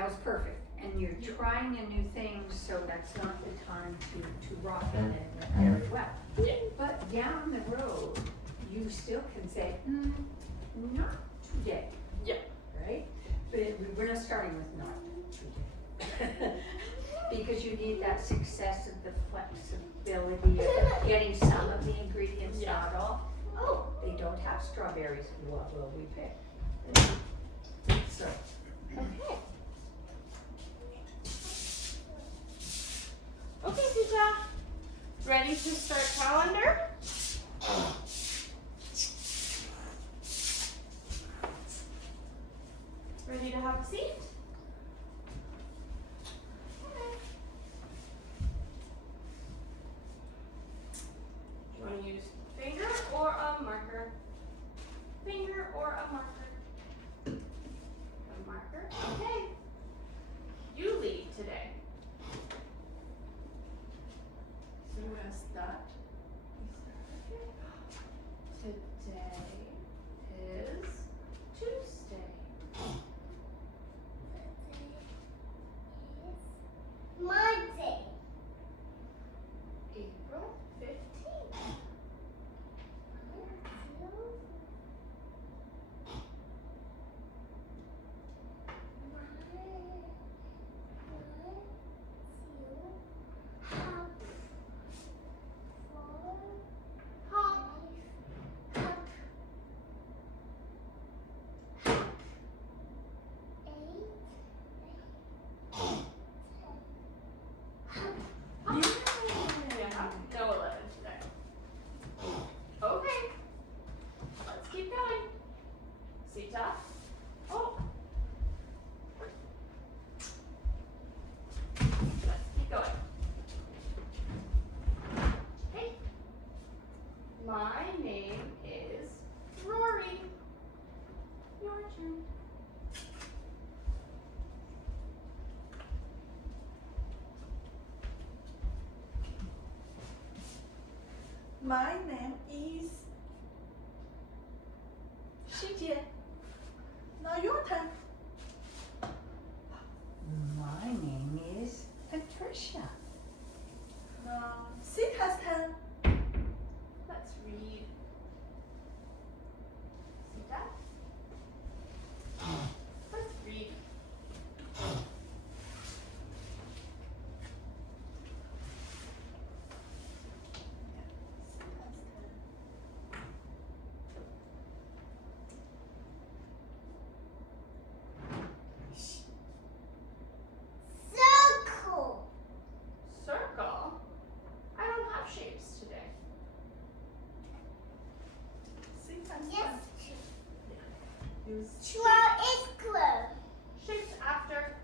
That was perfect. And you're trying a new thing, so that's not the time to rock it in very well. Yeah. But down the road, you still can say, not today. Yeah. Right? But we're not starting with not today. Because you need that success of the flexibility of getting some of the ingredients, not all. Oh, they don't have strawberries. What will we pick? So, okay. Okay, Tita. Ready to start calendar? Ready to have a seat? Okay. Do you want to use finger or a marker? Finger or a marker? A marker? Okay. You lead today. So we're gonna start. Today is Tuesday. Monday. April 15th. Yeah, no 11 today. Okay, let's keep going. Sita. Oh. Let's keep going. Hey. My name is Rory. Your turn. My name is Xijie. Now your turn. My name is Patricia. Now Sita's turn. Let's read. Sita. Let's read. Circle. Circle? I don't have shapes today. Sita's Yes. turn. Use Square is square. Shapes after.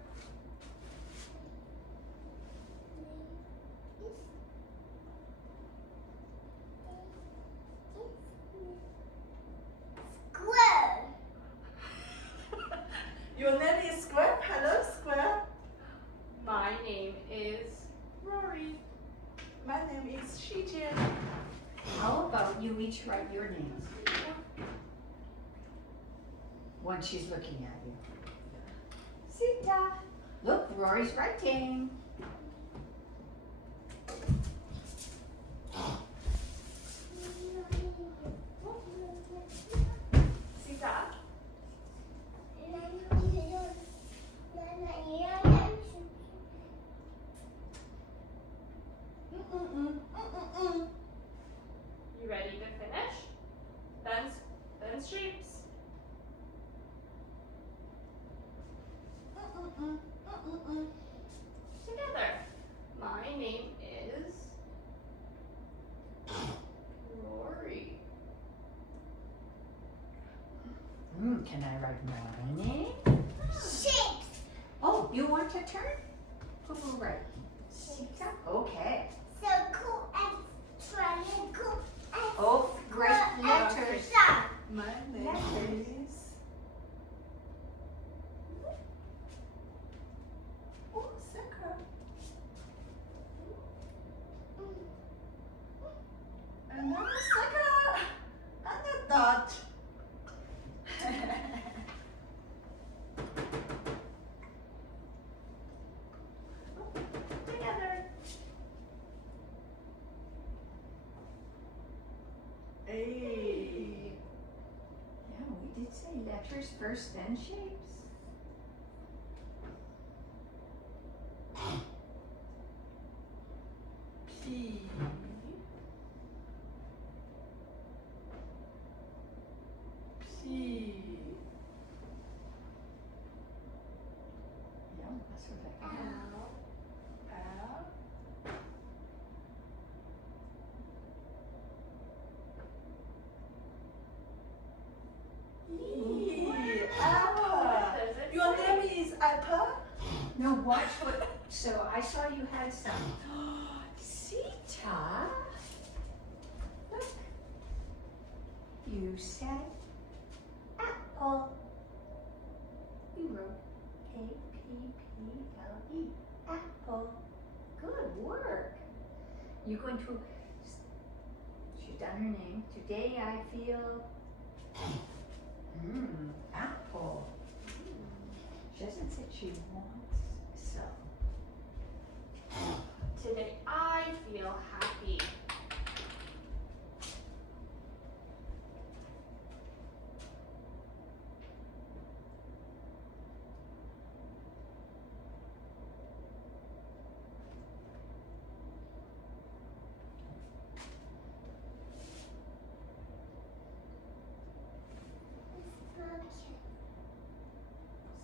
Square. Your name is Square. Hello, Square. My name is Rory. My name is Xijie. How about you each write your names? Once she's looking at you. Sita. Look, Rory's writing. Sita. You ready to finish? Then shapes. Together. My name is Rory. Can I write my name? Shapes. Oh, you want to turn? Who will write? Sita? Okay. Circle and triangle and Oh, great square and letters. star. My name is. Oh, circle. Another circle. And a dot. letters first, then shapes. P. P. Yeah, that's what I can do. L. E. Apple. Does it Your say? name is Apple? No, watch what, so I saw you had some. Sita. Look. You said apple. You wrote A-P-P-L-E. Apple. Good work. You're going to, she's done her name. Today I feel, apple. She hasn't said she wants, so. Today I feel happy.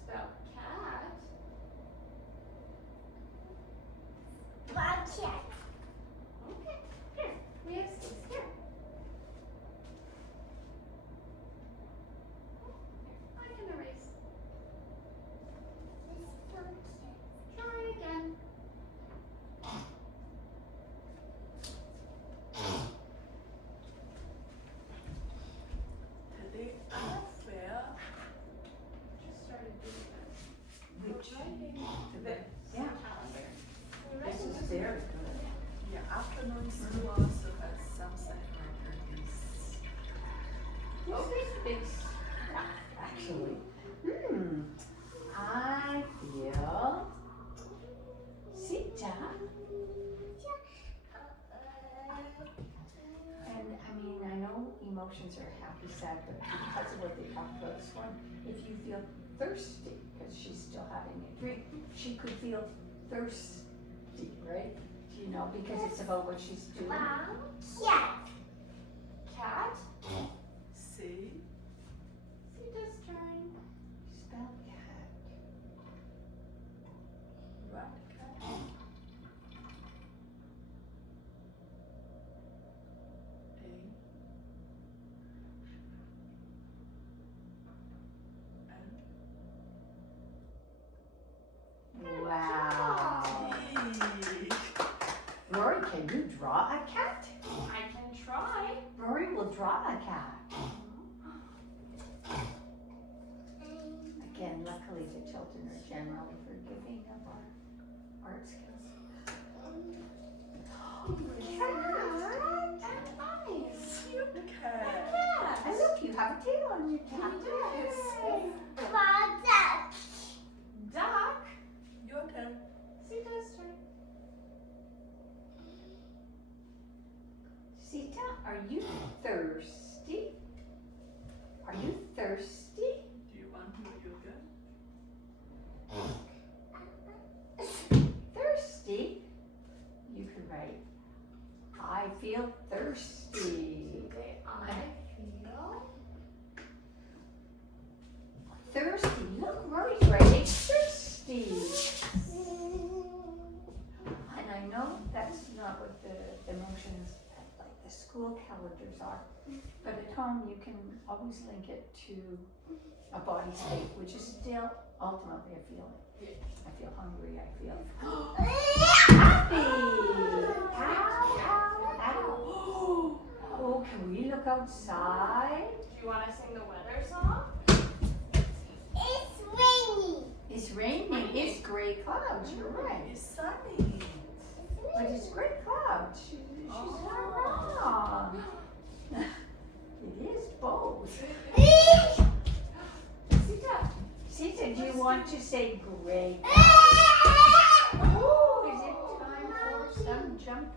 Spell cat. Bucket. Okay, here. We have this here. I can erase. Try again. Today I feel Just started doing this. Which, today. yeah, Calendar. this is very good. Yeah, afternoon school also has some such activities. Oh, this, actually, I feel Sita. And I mean, I know emotions are happy, sad, but because of what they talked about this one, if you feel thirsty, because she's still having a drink, she could feel thirsty, right? You know, because it's about what she's doing. Bucket. Cat. See? Sita's turn. Spell cat. What cat? Wow. E. Rory, can you draw a cat? I can try. Rory will draw a cat. Again, luckily the children are generally forgiving of our art skills. Cat and eyes. Cute cat. Cat. And look, you have a tail on your cat. Bucket. Duck. Your turn. Sita's turn. Sita, are you thirsty? Are you thirsty? Do you want to do yoga? Thirsty? You could write, I feel thirsty. Today I feel Thirsty. Look, Rory's writing thirsty. And I know that's not what the emotions like the school calendars are, but at home you can always link it to a body state, which is still ultimately a feeling. I feel hungry, I feel happy. Ow. Oh, can we look outside? Do you want to sing the weather song? It's rainy. It's raining, it's gray clouds, you're right. It's sunny. But it's gray clouds. She's not wrong. It is both. Sita. Sita, do you want to say gray clouds? Oh, is it time for some jumping?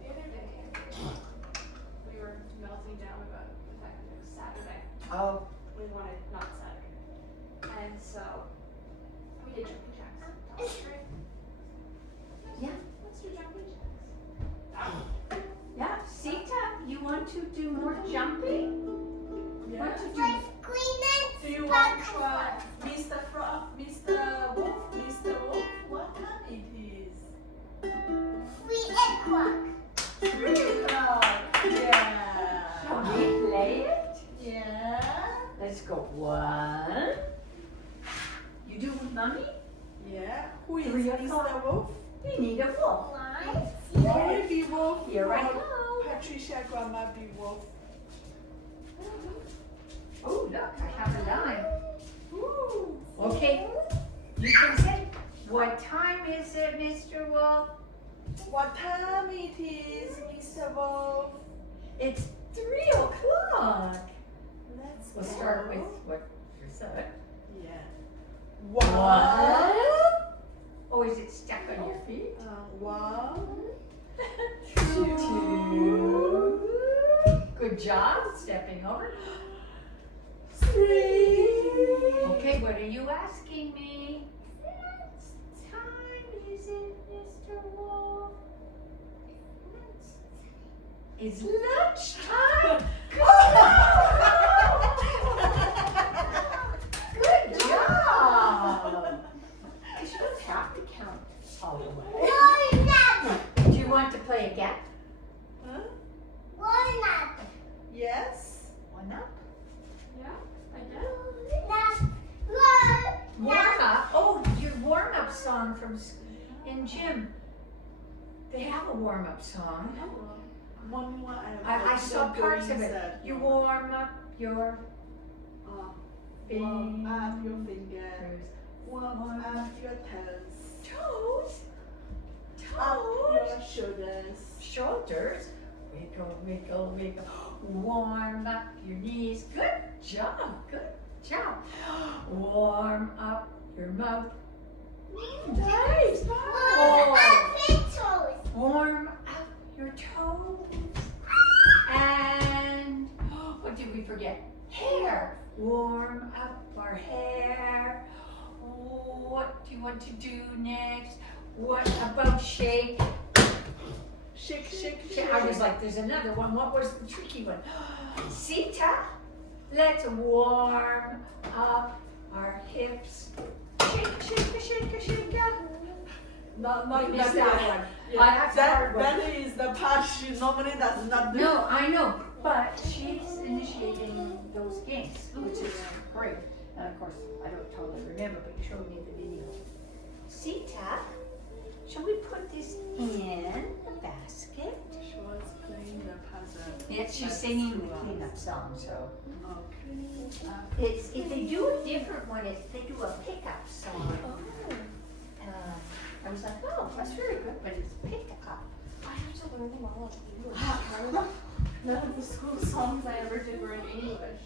The other day, we were melting down about fact, it was Saturday. Oh, We wanted not Saturday. And so we did jumping jacks. That was great. Yeah. Let's do jumping jacks. yeah. Sita, you want to do more jumping? Yeah. Want to do? Like Queen Do you and want to Sparkle. try Mr. Frog, Mr. Wolf, Mr. Wolf? What time it is? 3 o'clock. 3 o'clock. Yeah. Shall we play it? Yeah. Let's go. 1. You do with mommy? Yeah. Who is 3 Mr. o'clock. Wolf? We need a wolf. 1. Mommy be Wolf. Here I or go. Patricia, Grandma be Wolf. Oh, look, I have a line. Ooh. Okay, you can say, what time is it, Mr. Wolf? What time it is, Mr. Wolf? It's 3 o'clock. Let's We'll go. start with what you said. Yeah. What? One. Oh, is it stuck on your feet? 1, 2. Good job, stepping over. 3. Okay, what are you asking me? What time is it, Mr. Wolf? It's lunchtime. Good job. You don't have to count all the way. Walnut. Do you want to play again? Huh? Walnut. Yes. 1 up. Yeah, I did. Warm up. Oh, your warm up song from in gym. They have a warm up song. One more. I saw parts of it. You warm up your Warm up your fingers. fingers. Warm up your toes. Toes. Up Toes. your shoulders. Shoulders. Wiggle, wiggle, wiggle. Warm up your knees. Good job. Good job. Warm up your mouth. Nice. Walnut. Toes. Warm up your toes. And what did we forget? Hair. Warm up our hair. What do you want to do next? What about shake? Shake, shake, Okay, shake. I was like, there's another one. What was the tricky one? Sita, let's warm up our hips. Shake, shake, shake, shake. Not We missed that one. Yeah. That's a hard one. That is the part she normally does not do. No, I know, but she's initiating those games, which is great. And of course, I don't totally remember, but you showed me the video. Sita, shall we put this in the basket? She was playing the puzzle. Yeah, she's singing the cleanup song, so. Okay. It's, if they do a different one, they do a pickup song. I was like, oh, that's very good, but it's pickup. I have to learn them all in English. None of the school songs I ever did were in English.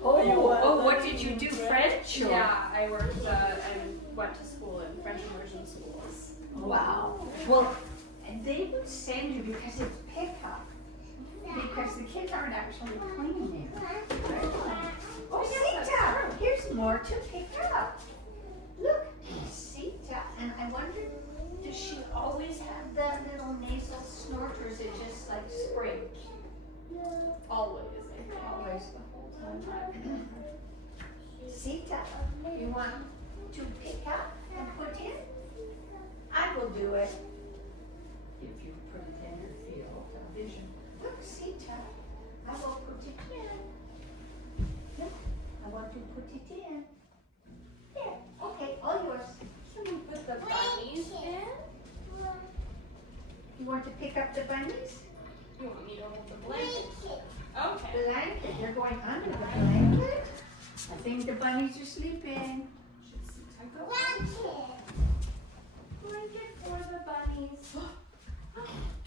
What did you do, French? Or? Yeah, I worked and went to school in French immersion schools. Wow. Well, they would send you because it's pickup. Because the kids aren't actually cleaning. Oh, Sita, here's more to pick up. Look, Sita, and I wonder, does she always have that little nasal snort, or is it just like spring? Always, I think. Always. The whole time. Sita, you want to pick up and put in? I will do it. If you put it in your field of vision. Look, Sita, I will put it in. Look, I want to put it in. There, okay, all yours. Can we put the bunnies in? You want to pick up the bunnies? You want me to hold the blanket? Okay. Blanket, they're going under the blanket. I think the bunnies are sleeping. Blanket for the bunnies.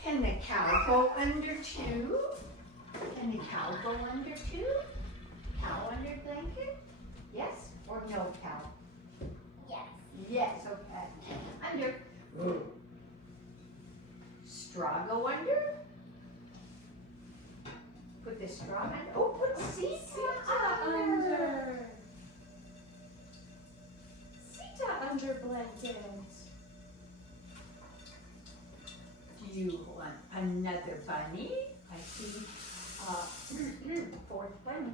Can the cow go under too? Can the cow go under too? Cow under blanket? Yes or no cow? Yes. Yes, okay. Under. Straw go under? Put the straw under. Oh, put under blanket. Do you want another bunny? I see, fourth bunny.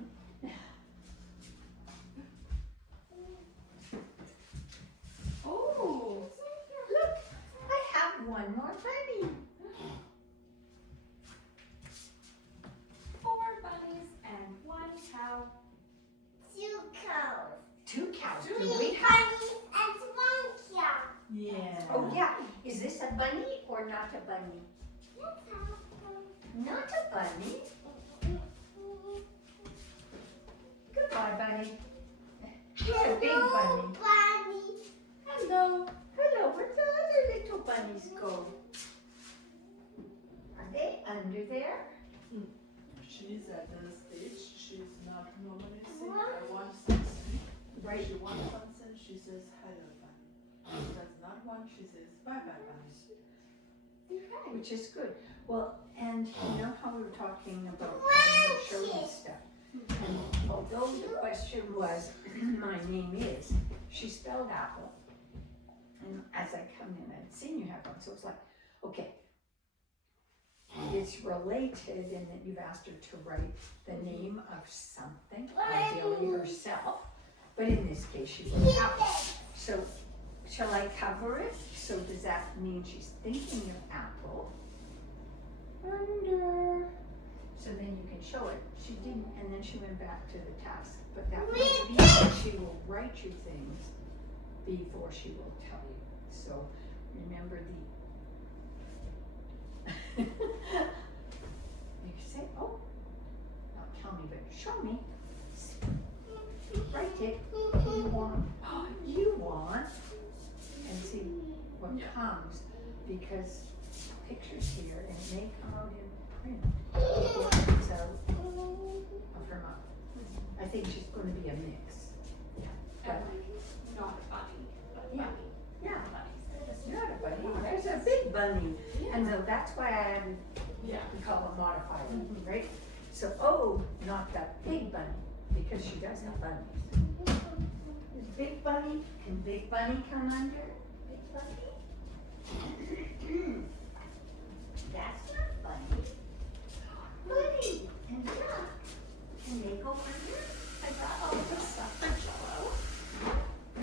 Oh, look, I have one more bunny. 4 bunnies and 1 cow. 2 cows. 2 cows. 3 Do bunnies we have? and 1 cow. Yeah. Oh yeah, is this a bunny or not a bunny? Not a bunny. Goodbye, bunny. She's a big bunny. Bunny. Hello. Hello, where the other little bunnies go? Are they under there? She's at the stage. She's not normally saying I want something. Right. She wants something. She says hello, bunny. She does not want. She says bye, bye, bunny. Which is good. Well, and you know how we were talking about having her show you stuff? And although the question was, my name is, she spelled apple. And as I come in, I'd seen you have one, so it's like, okay. It's related in that you've asked her to write the name of something, ideally herself. But in this case, she wrote apple. So, shall I cover it? So does that mean she's thinking of apple? Under. So then you can show it. She didn't, and then she went back to the task. But that might be that she will write you things before she will tell you. So remember the. You can say, oh, not tell me, but show me. Write it. You want. You want. And see what comes, because pictures here and it may come out in print before it comes out of her mouth. I think she's going to be a mix. But, Not a bunny, but Yeah. bunny. yeah, Bunnies. not a bunny. There's a big bunny, and so that's why I added. Yeah. We call it modified, right? So oh, not that big bunny, because she does have bunnies. Is big bunny? Can big bunny come under? Big bunny? That's not bunny. Bunny and duck. Can they go under? I got all the stuff for Jello.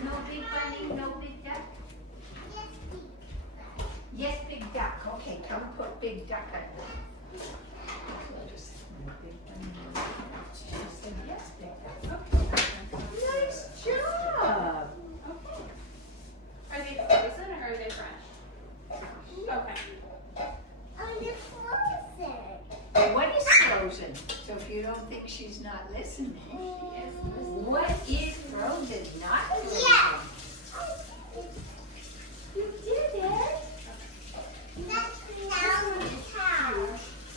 No big bunny, no big duck. Yes, big duck. Okay, come put big duck under. She said yes, big duck. Okay. Nice job. Okay. Are they frozen or are they fresh? Okay. Under frozen. What is frozen? So if you don't think she's not listening, she is listening. What is frozen? Not frozen. Yeah. You did it. That's now the cow. So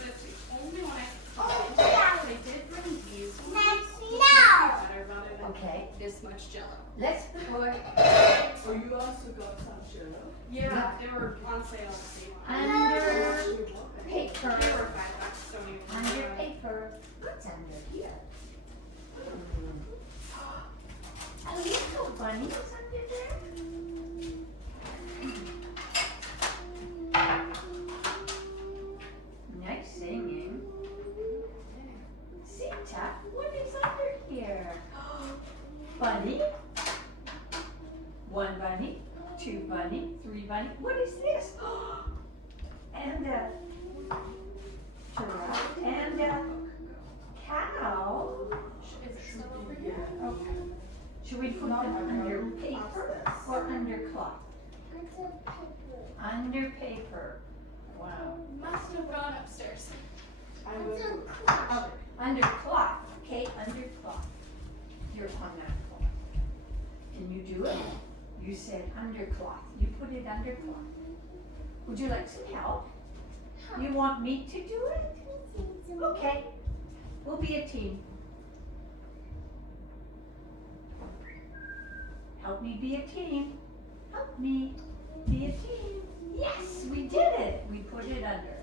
it's the only one I can Oh, find. yeah. I did bring these ones. That's These now. are better rather than Okay, this much jello. let's put So you also got some jello. Yeah, they were on sale at the same one. under They paper. were $5, so we Under paper. What's under here? A little bunny is under there. Nice singing. Sita, what is under here? Bunny. 1 bunny, 2 bunny, 3 bunny. What is this? And a giraffe and a cow. Is it still over here? Okay. Should we put them under paper or under cloth? Under paper. Wow. Must have gone upstairs. I will. Oh, under cloth. Okay, under cloth. You're on that cloth. Can you do it? You said under cloth. You put it under cloth. Would you like some help? You want me to do it? Okay. We'll be a team. Help me be a team. Help me be a team. Yes, we did it. We put it under.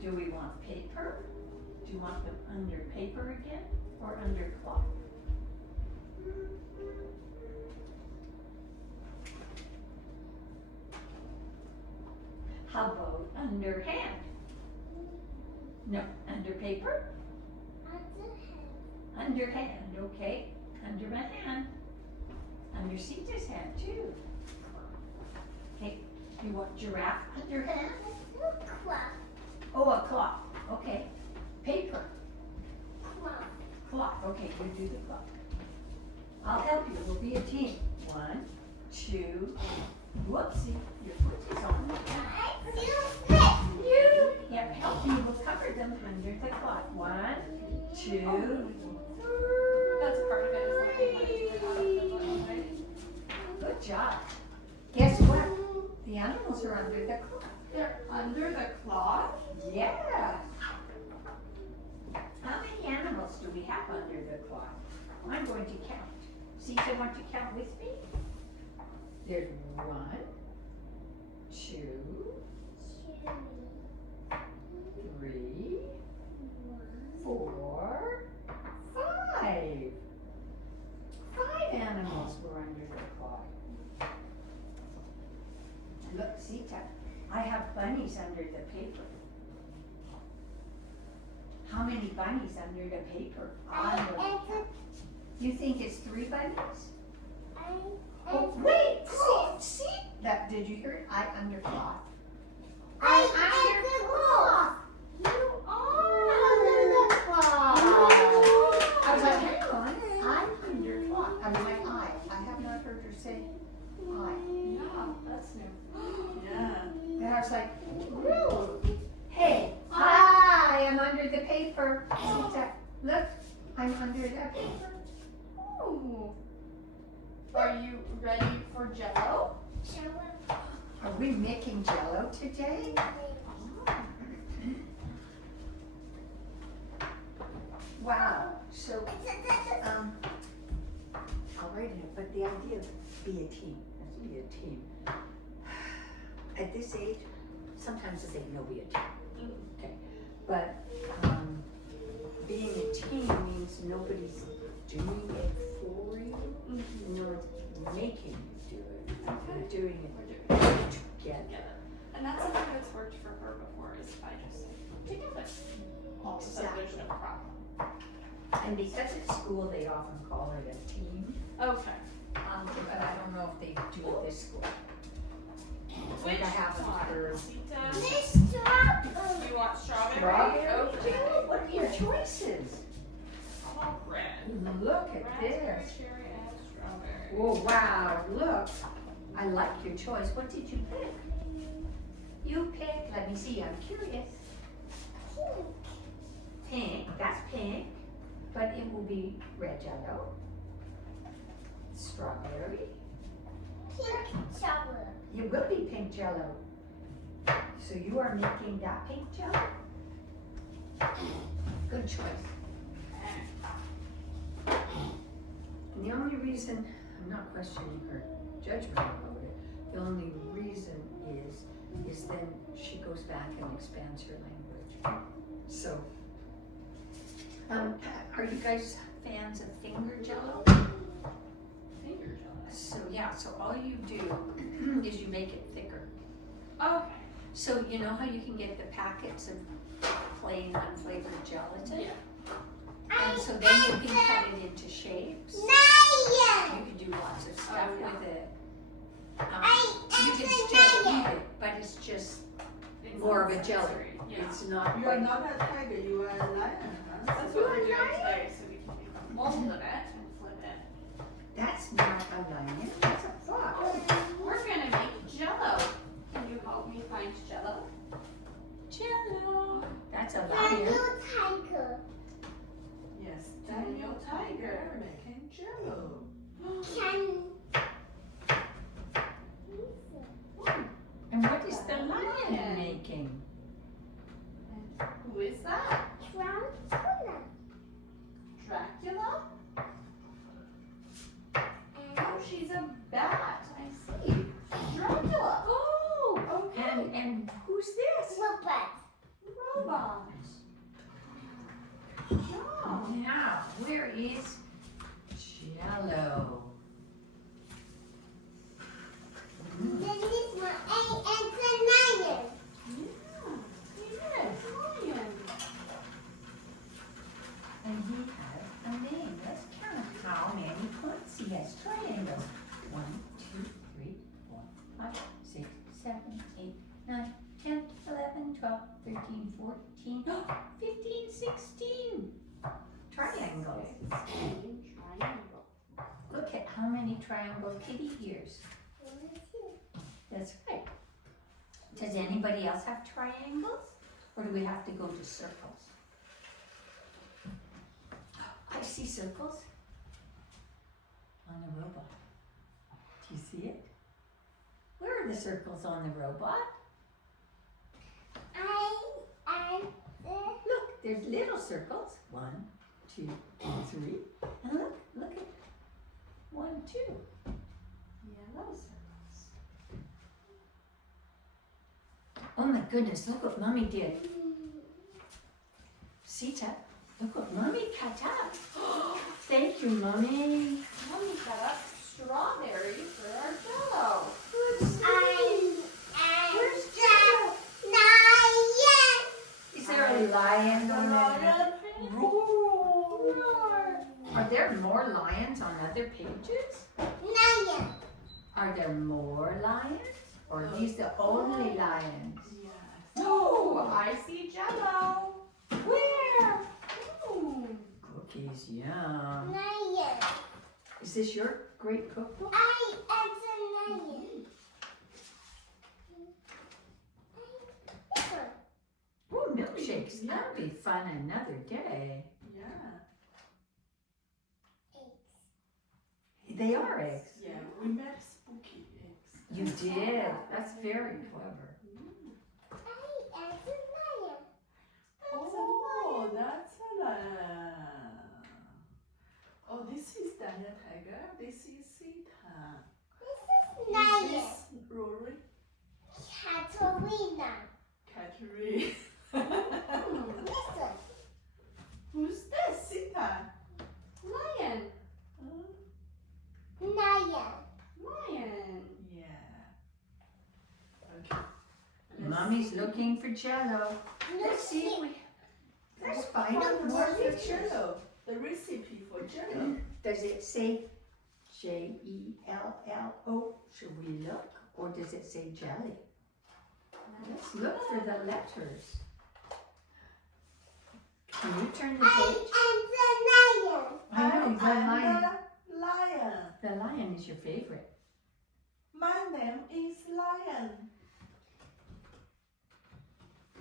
Do we want paper? Do you want them under paper again or under cloth? under hand? No, under paper? Under hand, okay. Under my hand. Under Sita's hand too. Okay, you want giraffe under hand? Oh, a cloth, okay. Paper, cloth, okay, you do the cloth. I'll help you, we'll be a team. 1, 2, whoopsie, your foot is on. You can't help me, we'll cover them under the cloth. 1, 2, That's part of it, is like they put it out of the book, right? good job. Guess what? The animals are under the cloth. They're under the cloth? Yeah. How many animals do we have under the cloth? I'm going to count. Sita, want to count with me? There's 1, 2, 3, 4, 5. 5 animals were under the cloth. And look, Sita, I have bunnies under the paper. How many bunnies under the paper? I will count. You think it's 3 bunnies? Oh, wait! See? That, did you hear it? I under cloth. I under cloth. You are under the cloth. I was like, hang on, I'm under cloth. I was like, I have not heard her say I. Yeah, that's new. Yeah. And I was like, really? Hey, I am under the paper. Sita, look, I'm under the paper. Ooh. Are you ready for Jello? Are we making Jello today? Wow. So, I'll write it, but the idea of be a team. Let's be a team. At this age, sometimes I say no, be a team. Okay. But being a team means nobody's doing it for you. No one's making you do it. You're doing it together. And that's something that's worked for her before, is by just like, together. All of a sudden, there's no problem. And because it's school, they often call it a team. Okay. But I don't know if they do it this school. Which I haven't one? heard. Sita? You want strawberry? Strawberry? Okay. What are your choices? All red. Look at Raspberry, this. cherry, and strawberry. Oh, wow, look. I like your choice. What did you pick? You pick, let me see, I'm curious. Pink, that's pink, but it will be red Jello. Strawberry. It will be pink Jello. So you are making that pink Jello? Good choice. And the only reason, I'm not questioning her judgment about it, the only reason is then she goes back and expands her language. So, are you guys fans of finger Jello? Finger Jello. So yeah, so all you do is you make it thicker. Okay. So you know how you can get the packets of plain unflavored gelatin? Yeah. And so then you can cut it into shapes. You can do lots of stuff with it. You can still eat it, but it's just more of a jelly. Yeah. It's not You are quite. not a tiger, you are a lion. Huh? That's what we're doing today, so we can mold it and flip it. That's not a lion, that's a fox. We're gonna make Jello. Can you help me find Jello? Jello. That's a lion. Yes, Daniel Tiger making Jello. And what is the lion making? Who is that? Dracula? Oh, she's a bat. I see. Dracula. Oh, Okay. and who's this? Robot. Oh. Now, where is Jello? triangle. Triangle. Look at how many triangle kitty ears. That's right. Does anybody else have triangles? Or do we have to go to circles? I see circles on the robot. Do you see it? Where are the circles on the robot? Look, there's little circles. 1, 2, 3. And look at 1, 2. Yellow circles. Oh my goodness, look what Mommy did. Sita, look what Mommy cut up. Thank you, Mommy. Mommy cut up strawberries for our Jello. Is there a lion on there? Roar. Are there more lions on other pages? Are there more lions? Or are these the only lions? Yes. Oh, I see Jello. Where? Ooh. Cookies, yum. Is this your great cookbook? Oh, milkshakes. That'll be fun another day. Yeah. They are eggs. Yeah, we made spooky eggs. You did. That's very clever. Oh, that's a Oh, this is Daniel Tiger. This is Sita. Is this Rory? Catherine. Who's this? Sita. Lion. Huh? Lion. Yeah. Okay. Mommy's looking for Jello. Let's see if we. Let's find out more What's the pictures. Jello? The recipe for Jello. Does it say Jello? Should we look? Or does it say jelly? Let's look for the letters. Can you turn the page? I know, the lion. the lion. The lion is your favorite. My name is Lion.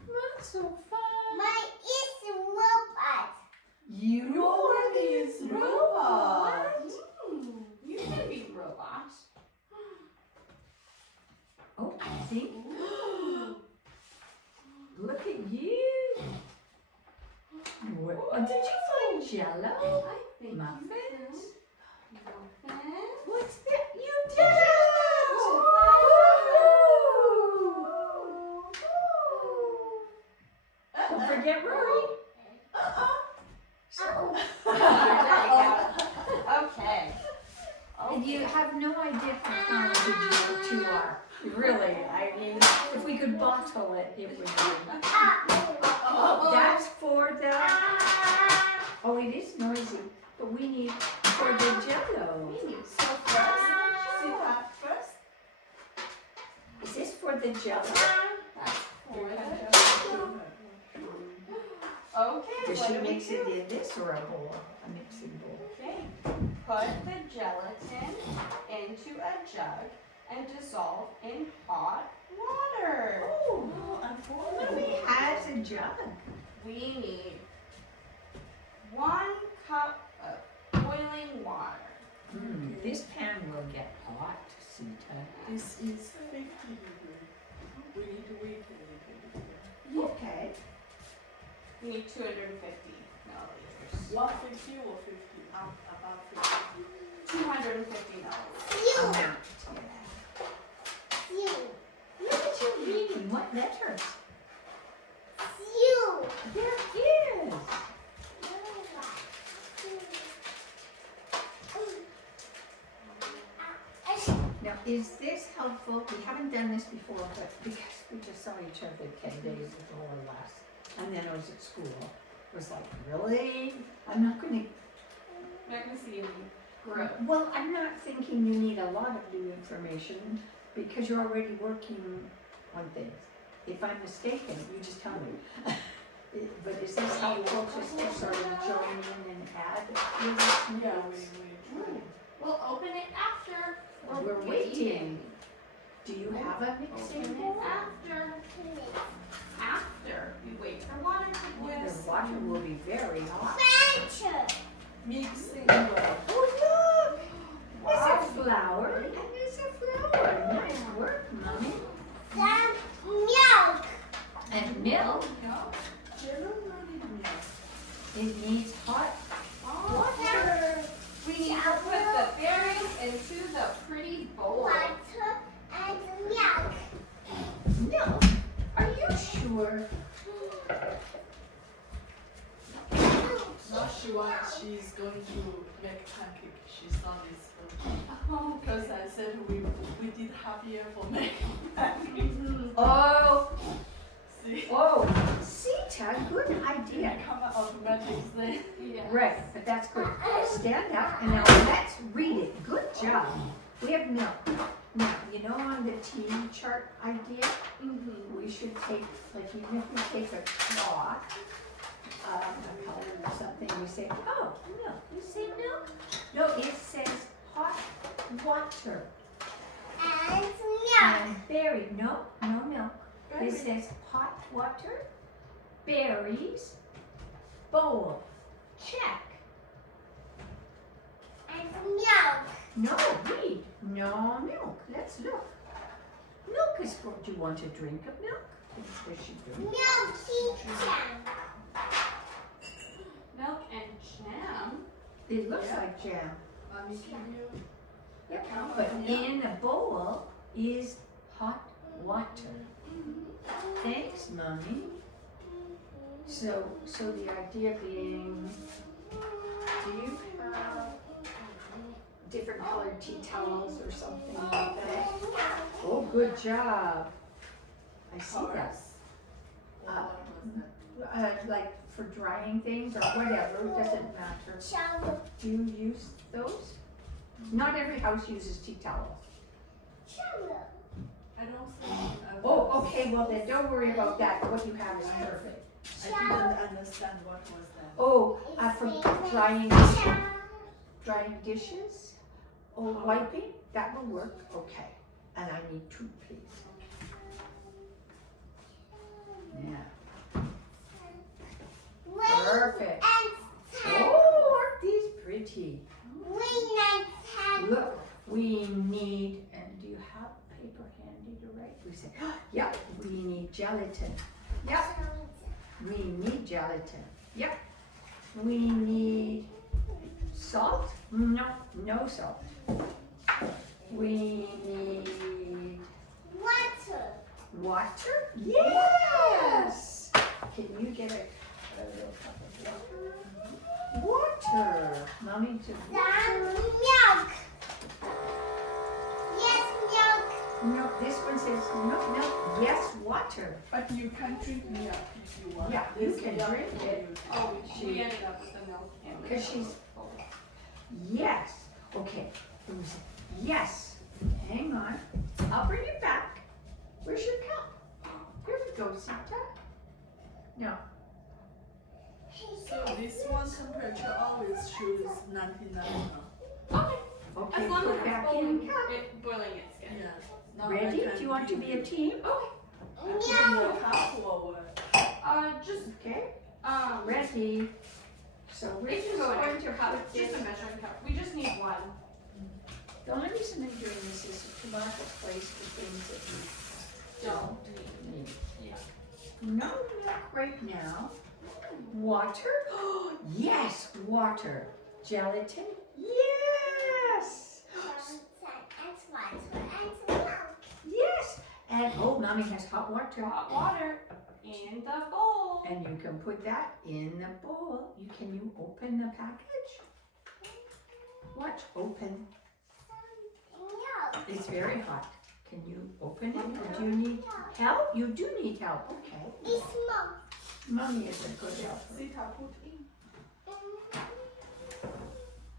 That's so fun. You what is robot? You can be robot. Oh, I think. Look at you. What? Oh, did you find Jello? I think Muffins? Muffins. What's that? You did it! Don't forget Rory. Okay. And you have no idea how talented you two are. Really, I mean, if we could bottle it, it would be. That's for the. Oh, it is noisy, but we need for the Jello. So first, Sita first. Is this for the Jello? that's for the Okay. Does what she do we mix do? it in this or a bowl? A mixing bowl. Okay. Put the gelatin into a jug and dissolve in hot water. Oh, Mommy has a jug. We need 1 cup of boiling water. This pan will get hot, Sita. This is 50 degrees. We need to wait a little bit. Okay. We need 250 milliliters. 150 or 50? About 50. 250 milliliters. Amount. Look at you reading. What letters? There is. Now, is this helpful? We haven't done this before, but because we just saw each other 10 days ago or less, and then I was at school, it was like, really? I'm not going to. I'm not going to see you grow. Well, I'm not thinking you need a lot of new information because you're already working on things. If I'm mistaken, you just tell me. But is this helpful just to sort of join in and add? Yeah, we try. We'll open it after. We're waiting. Do you have a mixing Open it bowl? after. After we wait for water to boil. The water will be very hot. Adventure. Mixing bowl. Oh, look! There's a flower. And there's a flower. Nice work, Mommy. Some milk. And milk. Jello no need milk. It needs hot Water. We need to put the berries into the pretty bowl. Water and milk. milk. Are you sure? Now she's going to make pancake. She saw this book. Because I said we did half year for making pancake. Oh, See? oh, Sita, good idea. It come automatically. Yeah. Right, but that's good. Stand up and now let's read it. Good job. We have milk. Now, you know on the tea chart idea, we should take, like even if we take a cloth, a color or something, we say, oh, milk. You say milk? No, it says hot water. And milk. And berry, no milk. It says hot water, berries, bowl. Check. And milk. No, read. No milk. Let's look. Milk is for, do you want a drink of milk? Does she drink? Milk teacher. Milk and jam. It looks Yeah. like jam. Mommy, can you? Yep. But in the bowl is hot water. Thanks, Mommy. So the idea being, do you have different colored tea towels or something like that? Oh, good job. I see that. Colors. What was that? Like for drying things or whatever, it doesn't matter. Shower. Do you use those? Not every house uses tea towels. Shower. I don't think. Oh, okay, well then don't worry about that. What you have is perfect. I didn't understand what was that. Oh, for drying dishes? Oh, wiping? That will work. Okay. And I need two, please. Yeah. Perfect. Oh, aren't these pretty? Look, we need, and do you have paper handy to write? We say, yep, we need gelatin. Yep, we need gelatin. Yep. We need salt? No, no salt. We need water? Yes! Can you get a little cup of water? Water. Mommy to water. No, this one says no milk. Yes, water. But you can drink milk if you want. Yeah, you This can milk drink you it. use. Oh, we ended up with the milk and the Because she's, bowl. yes. Okay. Let me see. Yes. Hang on. I'll bring it back. Where's your cup? Here we go, Sita. No. So this one temperature always choose 99. Okay. Okay, As long as put it's back boiling, in cup. boiling it's good. Yeah. Now I Ready? can Do you want to give be a team? Okay. I put in your cup or what? Just Okay. Ready. Ready. So we're It just can go in going a to cup. put Just this. a measuring cup. We just need one. The only reason I'm doing this is to mark a place for things that we Don't need. Yeah. No milk right now. Water? Yes, water. Gelatin? Yes. Yes. And oh, Mommy has hot water. Hot water in the bowl. And you can put that in the bowl. Can you open the package? Watch, open. It's very hot. Can you open it? Or do you need help? You do need help. Okay. Mommy is a good helper. Sita put in.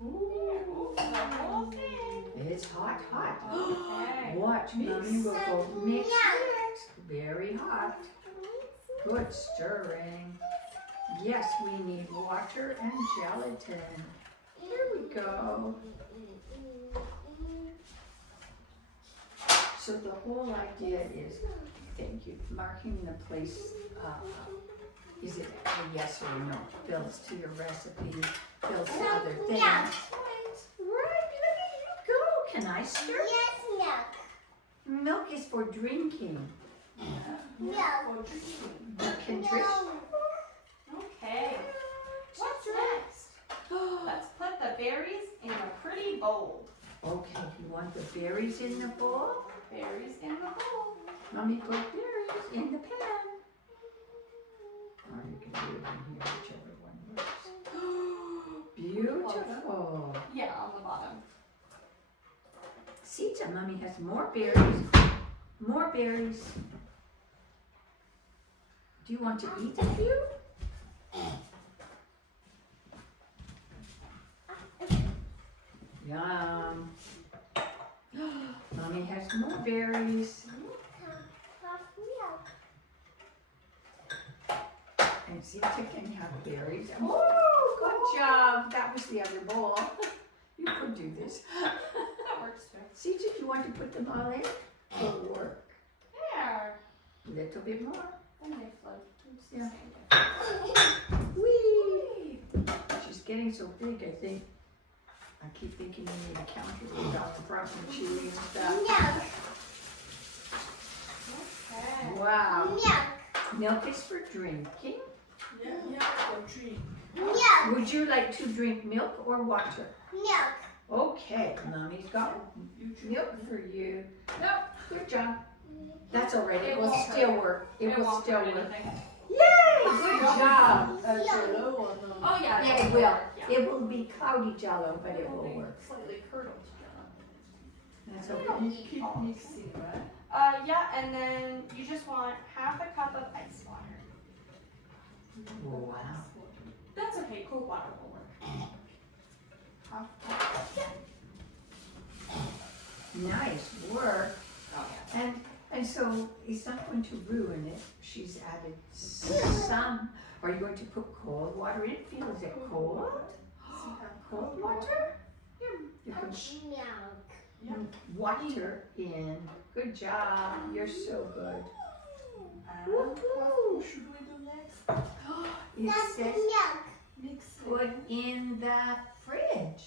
Ooh, the whole thing. It's hot, hot. Okay. Watch, Mommy will go mix it. Very hot. Good stirring. Yes, we need water and gelatin. Here we go. So the whole idea is, thank you, marking the place, is it a yes or no? Builds to your recipe, builds to other things. Milk. Right, look at you go. Can I stir? Yes, milk. Milk is for drinking. Milk. For drinking. Can Trish? Okay. What's next? Let's put the berries in a pretty bowl. Okay, you want the berries in the bowl? Berries in the bowl. Mommy put berries in the pan. Or you can do it in here, whichever one works. Beautiful. Yeah, on the bottom. Sita, Mommy has more berries. More berries. Do you want to eat a few? Yum. Mommy has more berries. Milk. And Sita can have berries. Oh, good job. That was the other bowl. You could do this. That works too. Sita, do you want to put them all in? It'll work. There. A little bit more. Then they float. It's the Yeah. same difference. Whee! She's getting so big, I think. I keep thinking you need a counter with all the proper chewy and stuff. Milk. Okay. Wow. Milk. Milk is for drinking. Yeah, for drink. Milk. Would you like to drink milk or water? Milk. Okay, Mommy's got You drink. milk for you. Nope, good job. That's all right. It It will won't still hurt. work. It will won't still hurt work. anything. Yay! Good job. Jello or no? Oh yeah. Yeah, it will will. work, yeah. It will be cloudy jello, but it will work. Slightly curdled. That's We okay. don't You need keep all. mixing, right? Yeah, and then you just want half a cup of ice water. Wow. That's okay, cool water will work. Half. Nice work. Oh yeah. And so it's not going to ruin it. She's added some. Are you going to put cold water in? Is it cold? Cold water? You put Milk. water in. Good job. You're so good. And what should we do next? It That's says milk. Mix put it. in the fridge.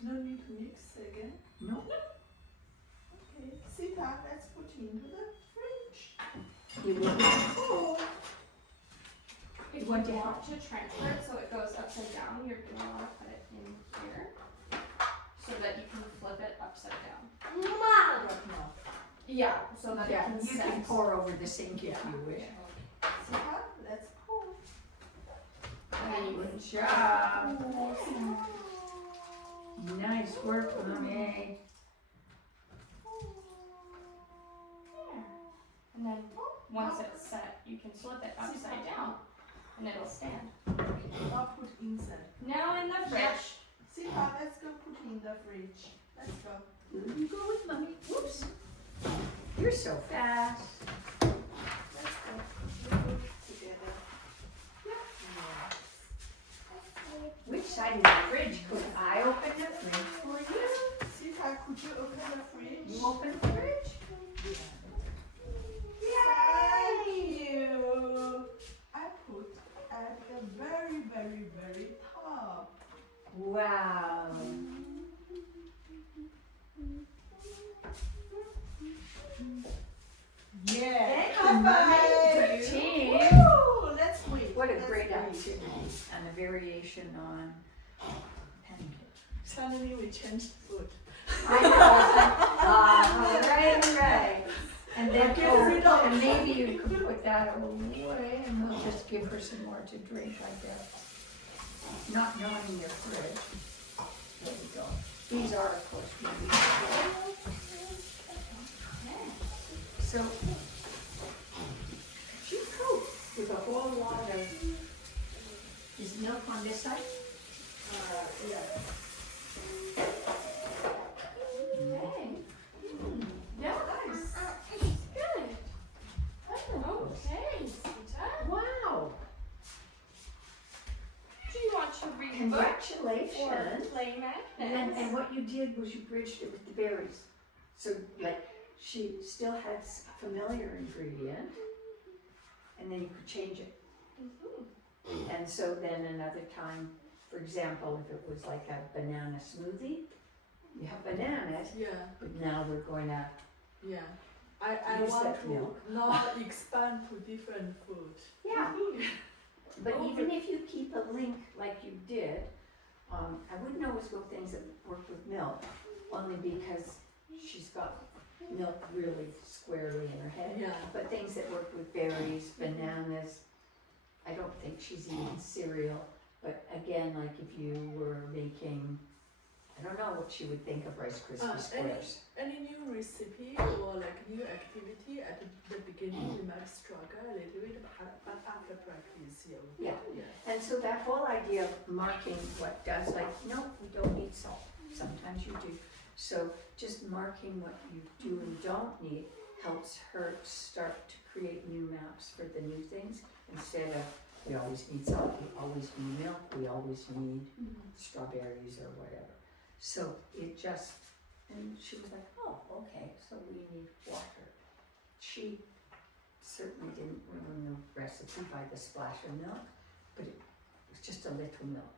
No need to mix again. No? Okay, Sita, let's put into the fridge. You will be cold. If you want to want to transfer it so it goes upside down, you're gonna want to put it in here so that you can flip it upside down. Mom. Right now. Yeah, so that Yeah, it can you can set. pour over the sink if you wish. Sita, let's pour. Good job. Nice work, Mommy. There. And then once it's set, you can flip it upside down and it'll stand. Now put inside. Now in the fridge. Sita, let's go put in the fridge. Let's go. You go with Mommy. Whoops. You're so fast. Let's go. We go together. Which side of the fridge could I open the fridge for you? Sita, could you open the fridge? You open the fridge? Thank you. I put at the very, very, very top. Wow. Yeah. Thank you, Mommy. Good Thank team. Woo! Let's wait. What a Let's great wait. activity and a variation on pancakes. Suddenly we changed food. I know. Right. And then, Get rid of- and maybe you could put that away and we'll just give her some more to drink, I guess. Not knowing your fridge. There we go. These are, of course, really cool. So, she cooked with a whole lot of, is milk on this side? Yeah. Okay. Yeah, nice. Good. Okay, Sita. Wow. then, Playing and what you did was you bridged it with the berries. So like she still had a familiar ingredient, and then you could change it. And so then another time, for example, if it was like a banana smoothie, you have bananas, Yeah, but now we're going to yeah. I Use want that to milk. not expand to different food. yeah. But Oh, even if you keep a link like you did, I wouldn't always go things that work with milk, only because she's got milk really squarely in her head. Yeah. But things that work with berries, bananas, I don't think she's eating cereal. But again, like if you were making, I don't know what she would think of Rice Krispie squares. Any new recipe or like new activity at the beginning we might struggle a little bit, but after practice, Yeah. yeah. And so that whole idea of marking what does, like, no, we don't need salt. Sometimes you do. So just marking what you do and don't need helps her start to create new maps for the new things instead of we always need salt, we always need milk, we always need strawberries or whatever. So it just, and she was like, oh, okay, so we need water. She certainly didn't ruin the recipe by the splash of milk, but it was just a little milk.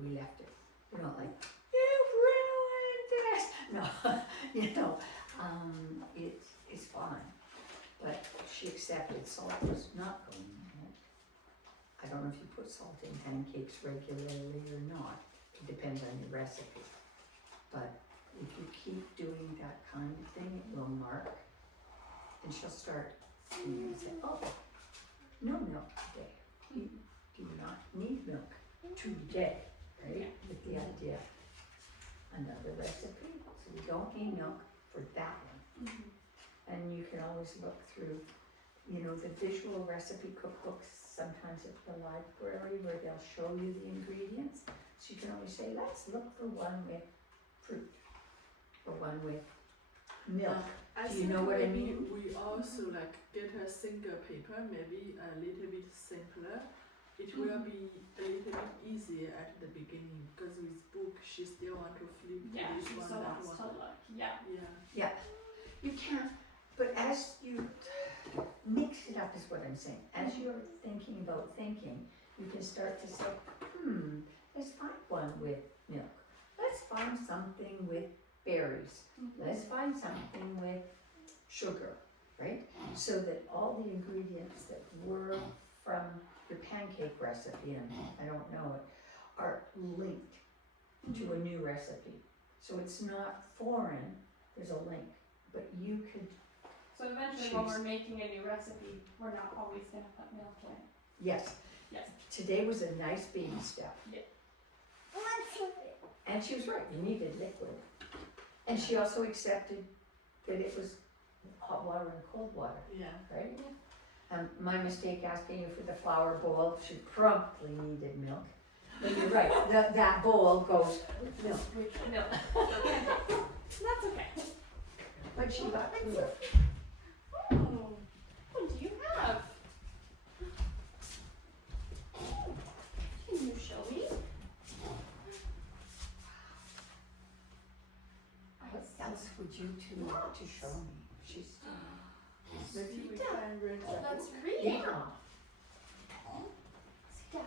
We left it. We're not like, you've ruined this. No, you know, it's fine. But she accepted salt was not going in it. I don't know if you put salt in pancakes regularly or not. It depends on your recipe. But if you keep doing that kind of thing, it will mark. And she'll start, and you'll say, oh, no milk today. You do not need milk today, right? With the idea. Another recipe, so we don't need milk for that one. And you can always look through, you know, the visual recipe cookbooks sometimes at the library where they'll show you the ingredients. So you can always say, let's look for one with fruit or one with milk. I Do you know what I mean? We also like get a single paper, maybe a little bit simpler. It will be a little bit easier at the beginning because with book she still want to flip to Yeah, this she one, still that wants to one. look. Yeah. Yeah. You can't, but as you mix it up is what I'm saying. As you're thinking about thinking, you can start to say, let's find one with milk. Let's find something with berries. Let's find something with sugar, right? So that all the ingredients that were from your pancake recipe, and I don't know it, are linked to a new recipe. So it's not foreign, there's a link, but you could, So eventually when we're making a new recipe, we're not always going to put milk in. yes. Yes. Today was a nice baby step. What's And she was right, you needed liquid. And she also accepted that it was hot water and cold water, Yeah. right? My mistake asking you for the flour bowl, she promptly needed milk. But you're right, that bowl goes with milk. With milk. Okay. That's okay. But she got through it. Oh, what do you have? Can you show me? What else would you two want to show me? She's Maybe we Sita. can read Oh, the let's book. read. yeah. Sita,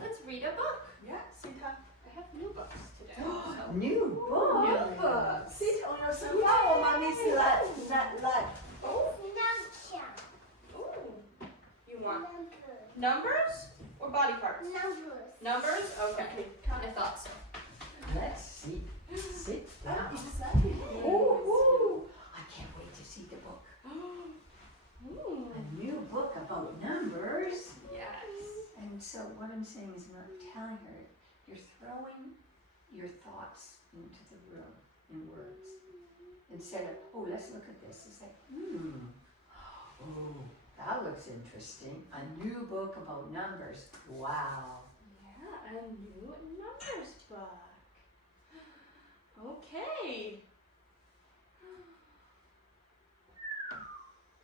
let's read a book. Yeah, Sita. I have new books today. so. New book. New books. Sit on your sofa or mommy's lap. Oh, you want numbers or body parts? Numbers? Okay. I thought so. Let's see. Sit I'm down. excited. Ooh, I can't wait to see the book. Ooh. A new book about numbers. Yes. And so what I'm saying is not telling her, you're throwing your thoughts into the room in words. Instead of, oh, let's look at this. It's like, oh, that looks interesting. A new book about numbers. Wow. Yeah, a new numbers book. Okay.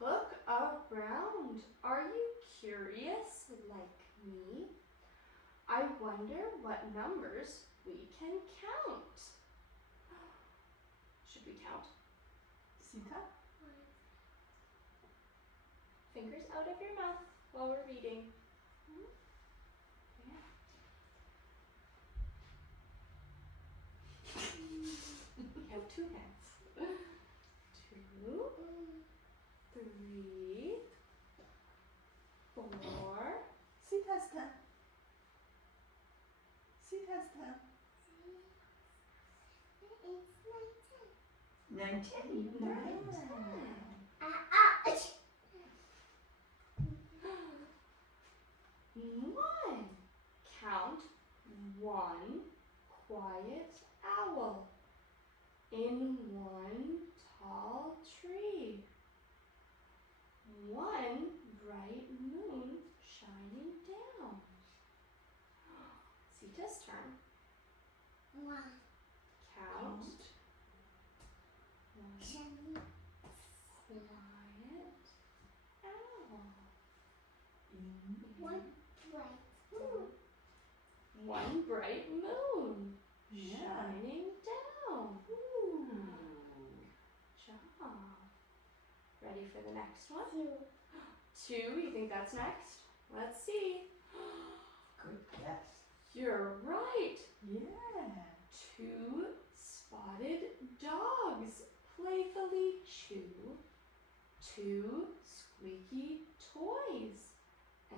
Look around. Are you curious like me? I wonder what numbers can count. Should we count? Sita? Fingers out of your mouth while we're reading. Yeah. We have 2 hands. 2, 3, 4. Sita's turn. Sita's turn. It's 19. 9. ouch. 1. Count 1 quiet owl in 1 tall tree. 1 bright moon shining down. Sita's turn. One, Count 1 two, quiet owl. one, bright moon. 1 bright moon Yeah. shining down. Ooh. Job. Ready for the next one? Two, 2, you think that's next? Let's see. Good guess. You're right. Yeah. 2 spotted dogs playfully chew 2 squeaky toys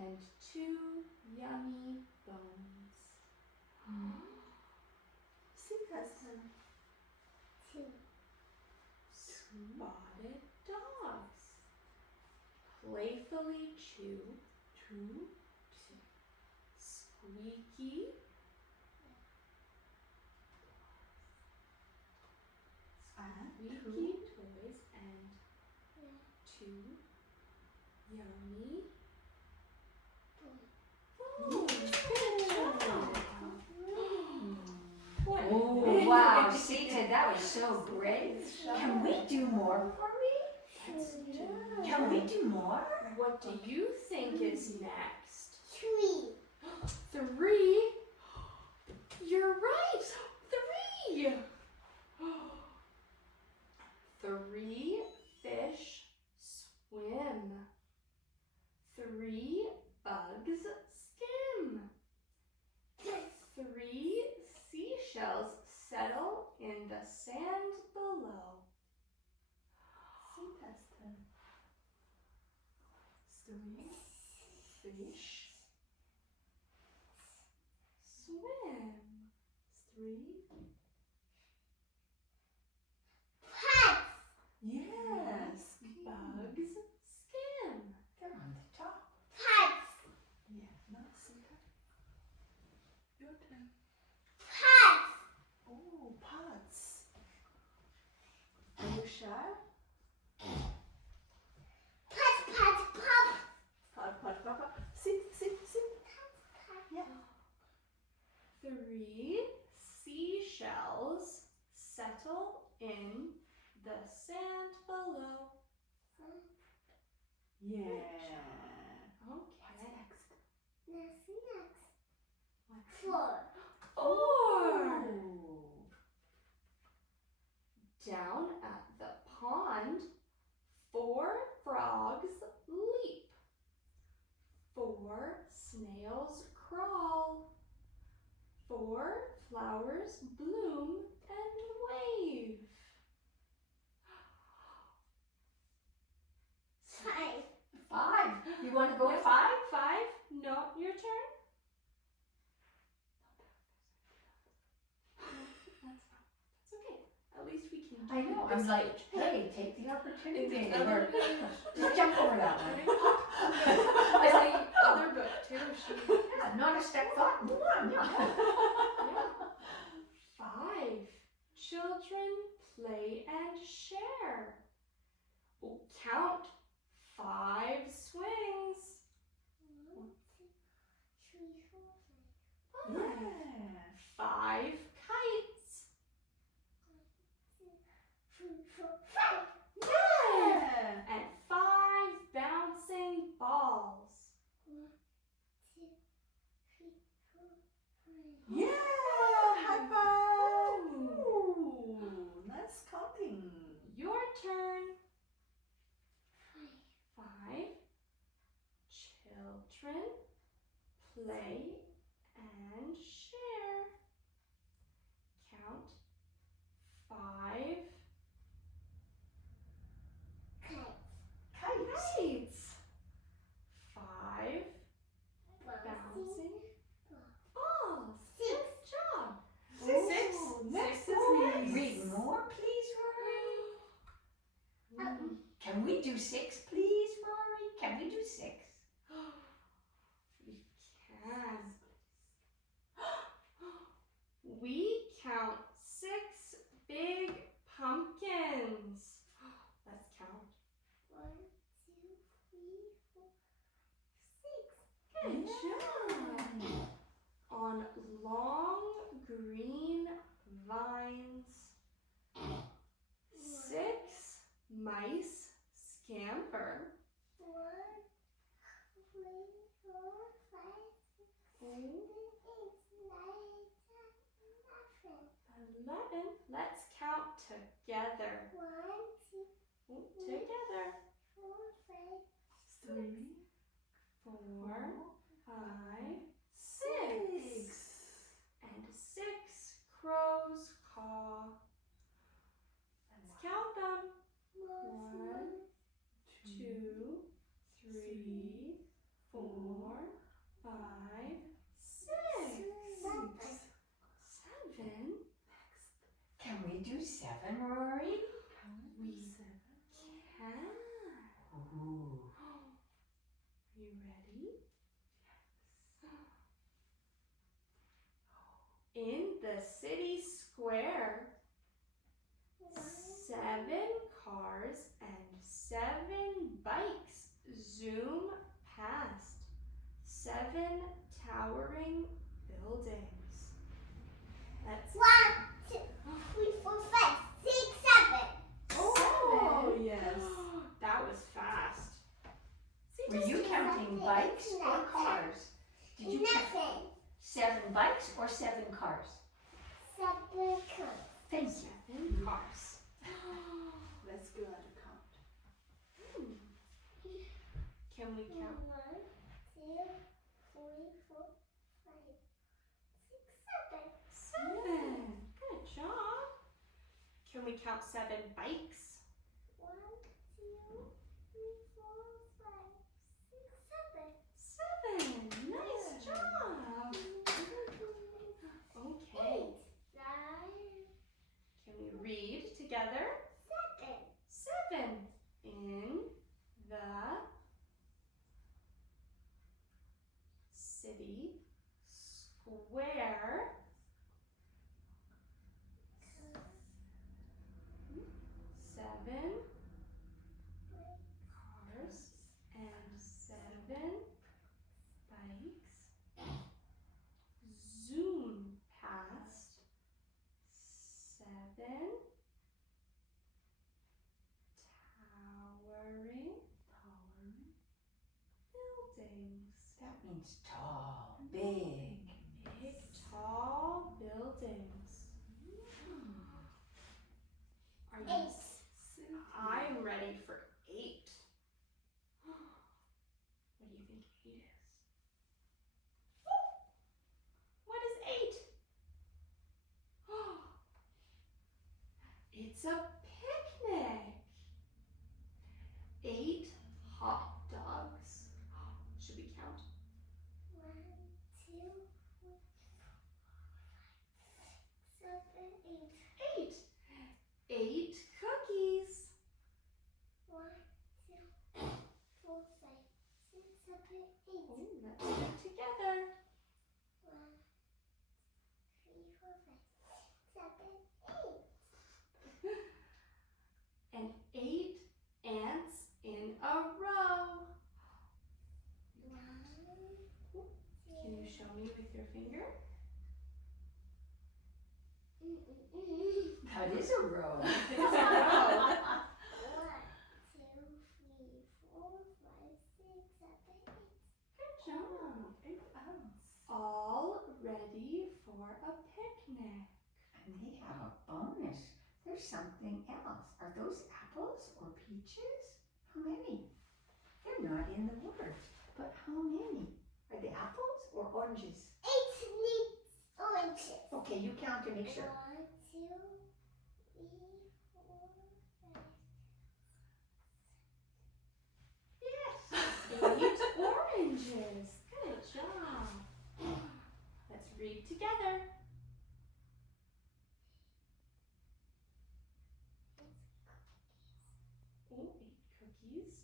and 2 yummy bones. Sita's turn. two, Spotted dogs playfully chew 2. squeaky And squeaky toys and 2 yummy bones. Good job. What Oh, big- wow, Sita, that was so great. Can we do more for me? Can we do more? What do you think is next? three, 3. You're right. 3. 3 fish swim. 3 bugs skim. 3 seashells settle in the sand below. Sita's turn. 3 fish Swim. 3. pets, Yes. Bugs skim. They're on the top. pets, Yeah. Not Sita. Your turn. pets, Oh, pots. Patricia. pets, pets, pop, Pot. Sit. Yeah. 3 seashells settle in the sand below. Yeah. Okay. next, What? four, 4. Oh. Down at the pond, 4 frogs leap. 4 snails crawl. 4 flowers bloom and wave. five, 5. You want to go Yep. 5? 5. No, your turn. That's okay. At least we can. I know. do I'm this like, each. hey, take the opportunity. Other- Or just jump over that one. I saw the other book too. She. Yeah, not a step thought. Move on. Yeah. Yeah. 5. Children play and share. Oh, count 5 swings. 1, 2, 3, 4, 5, Yeah. 5 kites. 3, 4, 5, Yeah. And 5 bouncing balls. 1, 2, 3, 4, 5, Yeah. 6, please, Rory? Can we do 6? We can. We count 6 big pumpkins. Let's count. 1, 2, 3, 4, 6. Good job. On long green vines, 6 mice scamper. 1, 2, 3, 4, 5, 6, 7, 8, 9, 10, 11. 11. Let's count together. 1, 2, Together. 4, 5, 3, 4, 5, 6. 6. And 6 crows caw. Let's count them. 1, 2, 3, 4, 5, 6. 7. Can we do 7, Rory? We can. Ooh. Are you ready? In the city square, 7 cars and 7 bikes zoom past 7 towering buildings. Let's 1, 2, 3, 4, 5, 6, 7. Oh, yes. That was fast. See, Were just you counting bikes or cars? Did you count Nothing. 7 bikes or 7 cars? 7 cars. Thank you. 7 cars. Let's go at the count. Can we count? 1, 2, 3, 4, 5, 6, 7. 7. Good job. Can we count 7 bikes? 1, 2, 3, 4, 5, 6, 7. 7. Nice job. Okay. 8, 9, Can we read together? 7. 7. In the city square, 7 cars and 7 bikes zoom past 7 towering buildings. That means tall, big. Big, tall buildings. Are you? 8. I'm ready for 8. What do you think 8 is? What is 8? It's a picnic. 8 hot dogs. Should we count? 1, 2, 3, 4, 5, 6, 7, 8. 8 cookies. 1, 2, 4, 5, 6, 7, 8. Oh, let's do it together. 1, 3, 4, 5, 6, 7, 8. And 8 ants in a row. 1, 2, Can you show me with your finger? That is a row. 1, 2, 3, 4, 5, 6, 7, 8. Good job. 8 ounce. All ready for a picnic. And they have a bonus. There's something else. Are those apples or peaches? How many? They're not in the words, but how many? Are they apples or oranges? 8 needs oranges. Okay, you count to make 1, sure. 2, 3, 4, 5. Yes. 8 oranges. Good job. Let's read together. Oh, 8 cookies.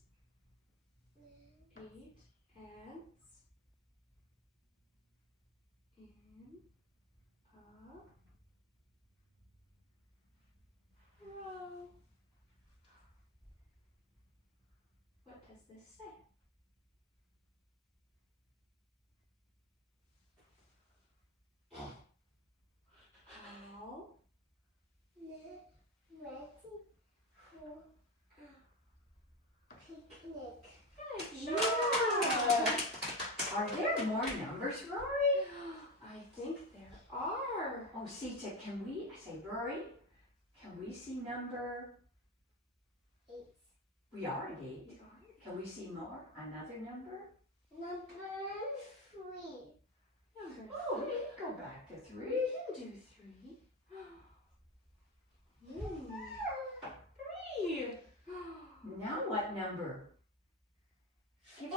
this say? How? Ready for a picnic. Good Yeah. job. Are there more numbers, Rory? I think there are. Oh, Sita, can we, I say, Rory, can we see number, 8. we are at 8. Can we see more? Another number? Number 3. Number Oh, we can go back to 3. We can do 3. Mm. 3. Now what number? 8.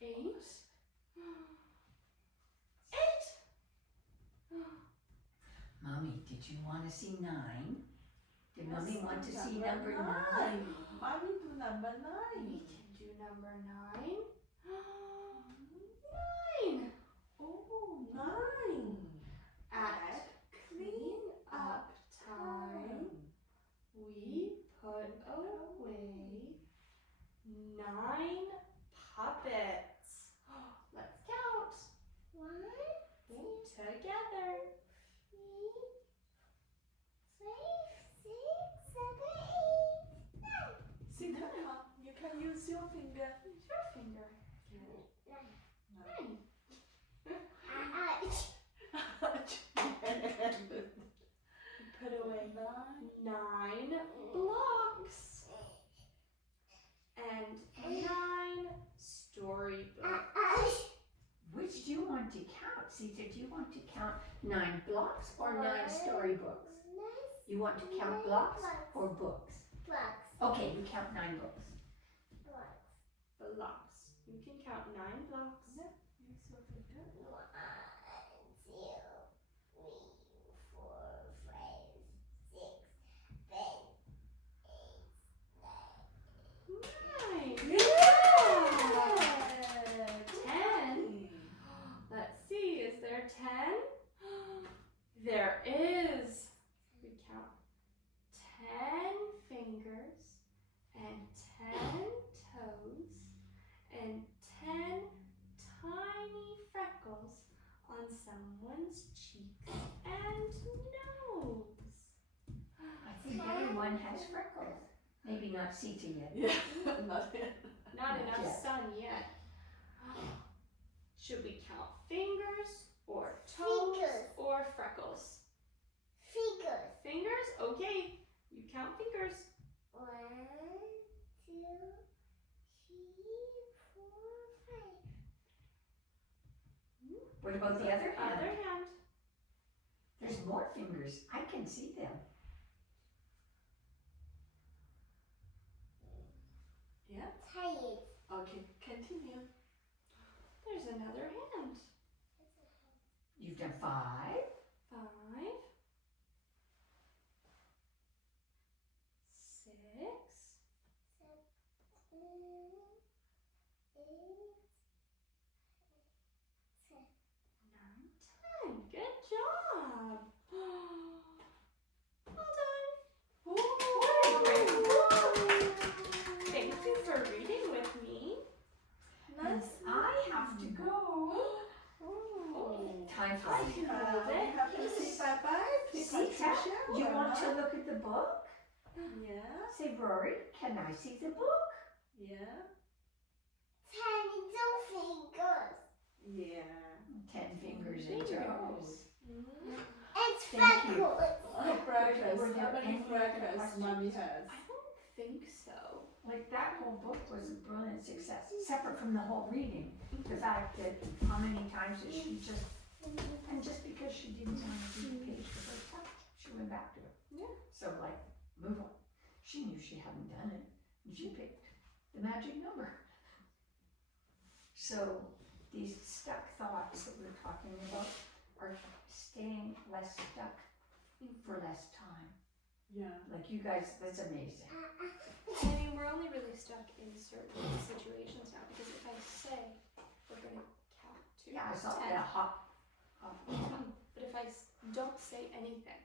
8. 8. Mommy, did you want to see 9? Did Mommy Yes, want to see number number 9? Mommy do number We 9. can do number 9. 9. Oh, 9. At clean up time, we put away 9 puppets. Let's count. 1, 2, Together. 3, 5, 6, 7, 8, 9. See that? You can use your finger. Your finger. 9. Put away 9 blocks and 9 storybooks. Which do you want to count? Sita, do you want to count 9 blocks or 9 storybooks? You want to count blocks or books? Blocks. Okay, you count 9 books. Blocks. Blocks. You can count 9 blocks. Use your finger. 1, 2, 3, 4, 5, 6, 7, 8, 9. 9. Good job. 10. Let's see, is there 10? There is. We count 10 fingers and 10 toes and 10 tiny freckles on someone's cheeks and nose. I think everyone has freckles. Maybe not Sita yet. Yeah, not yet. Not Not enough yet. sun yet. Should we count fingers or toes Fingers. or freckles? Fingers. Fingers? Okay, you count fingers. 1, 2, 3, 4, 5. What about the other hand? Other hand. There's more fingers. I can see them. Yeah? Tired. Okay, continue. There's another hand. You've done 5. 5, 6, 9, 10. Good job. Well done. Thank you for reading with me. Nice. I have to go. Time flies. You hold We it. have to say bye-bye to Sita, Patricia. you or want to not? look at the book? Yeah, Say, Rory, can I see the book? yeah, Tiny little fingers. yeah. 10 fingers and toes. It's Thank you. freckles. Oh, freckles. Were there How many any other freckles questions? Mommy has? I don't think so. Like that whole book was a brilliant success, separate from the whole reading. The fact that how many times did she just, and just because she didn't want to read the page the first time, she went back to it. Yeah. So like, move on. She knew she hadn't done it, and she picked the magic number. So these stuck thoughts that we're talking about are staying less stuck for less time. Yeah. Like you guys, that's amazing. I mean, we're only really stuck in certain situations now because if I say we're going to count to Yeah, I saw 10, that hop. but if I don't say anything,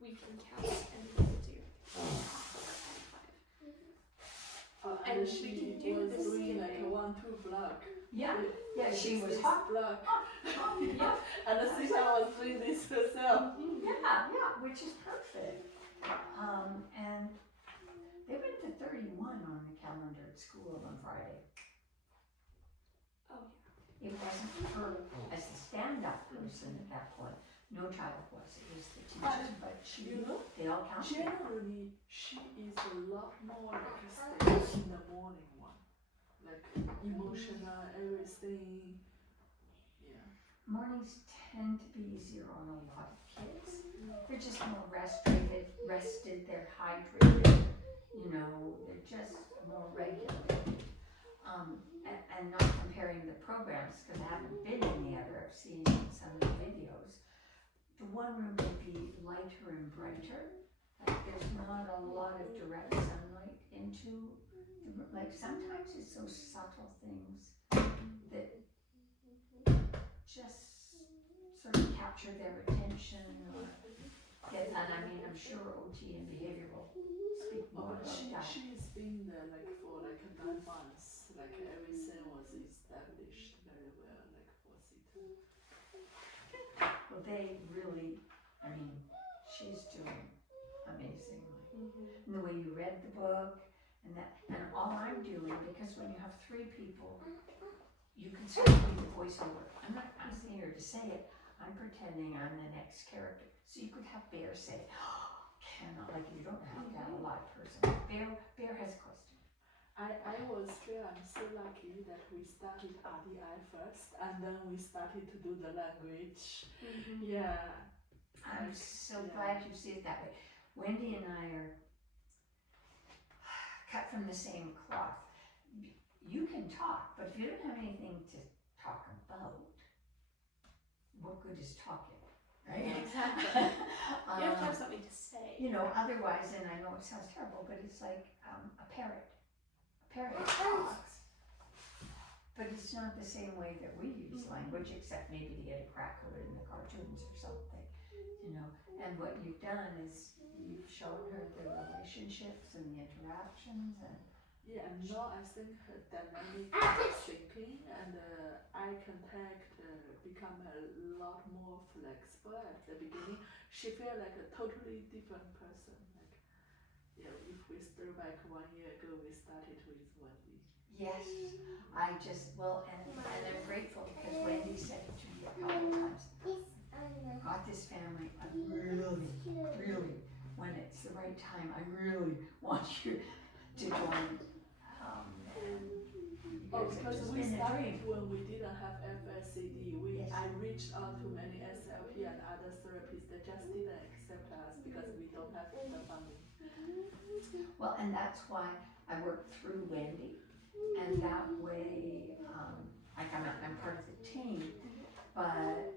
we can count and we will do 5. Oh, And and we she can do vlog. Yeah, yeah, she was This hot. vlog. Yeah, And the sister was doing this herself. yeah, which is perfect. And they went to 31 on the calendar at school on Friday. Oh, It wasn't her as the stand-up person at that point. No child was. It was the teachers, but You know, they all counted. generally, she is a lot more like stable in the morning one. Like emotional, everything. Yeah. Mornings tend to be easier on a lot of kids. They're just more rested, they're hydrated, you know, they're just more regulated. And not comparing the programs, because I haven't been in the other, I've seen some of the videos. The one room would be lighter and brighter, like there's not a lot of direct sunlight into the room. Like sometimes it's those subtle things that just sort of capture their attention or get, and I mean, I'm sure OT and behavioral speak more about that. She's been there like for like 9 months. Like everything was established very well, like for Sita. Well, they really, I mean, she's doing amazingly. And the way you read the book and that, and all I'm doing, because when you have 3 people, you can sort of do the voiceover. I'm not asking her to say it, I'm pretending I'm the next character. So you could have Bear say, oh, cannot, like you don't have to have a live person. Bear has a question. I was feel I'm so lucky that we started RDI first and then we started to do the language. Yeah. I'm so Yeah. glad you see it that way. Wendy and I are cut from the same cloth. You can talk, but if you don't have anything to talk about, what good is talking, right? Exactly. You have to have something to say. You know, otherwise, and I know it sounds terrible, but it's like a parrot. A parrot talks, but it's not the same way that we use language, except maybe to get a crack of it in the cartoons or something, you know. And what you've done is you've shown her the relationships and the interactions and Yeah, and now I think her dynamic thinking and eye contact become a lot more flexible at the beginning. She felt like a totally different person. Like, yeah, if we start back 1 year ago, we started with Wendy. yes, I just, well, and I'm grateful because Wendy said it to me a couple times. Got this family, I really, when it's the right time, I really want you to join. Because we started when we didn't have FSCD. Yes. I reached out to many SLP and other therapists that just didn't accept us because we don't have the funding. Well, and that's why I work through Wendy, and that way, like I'm part of the team, but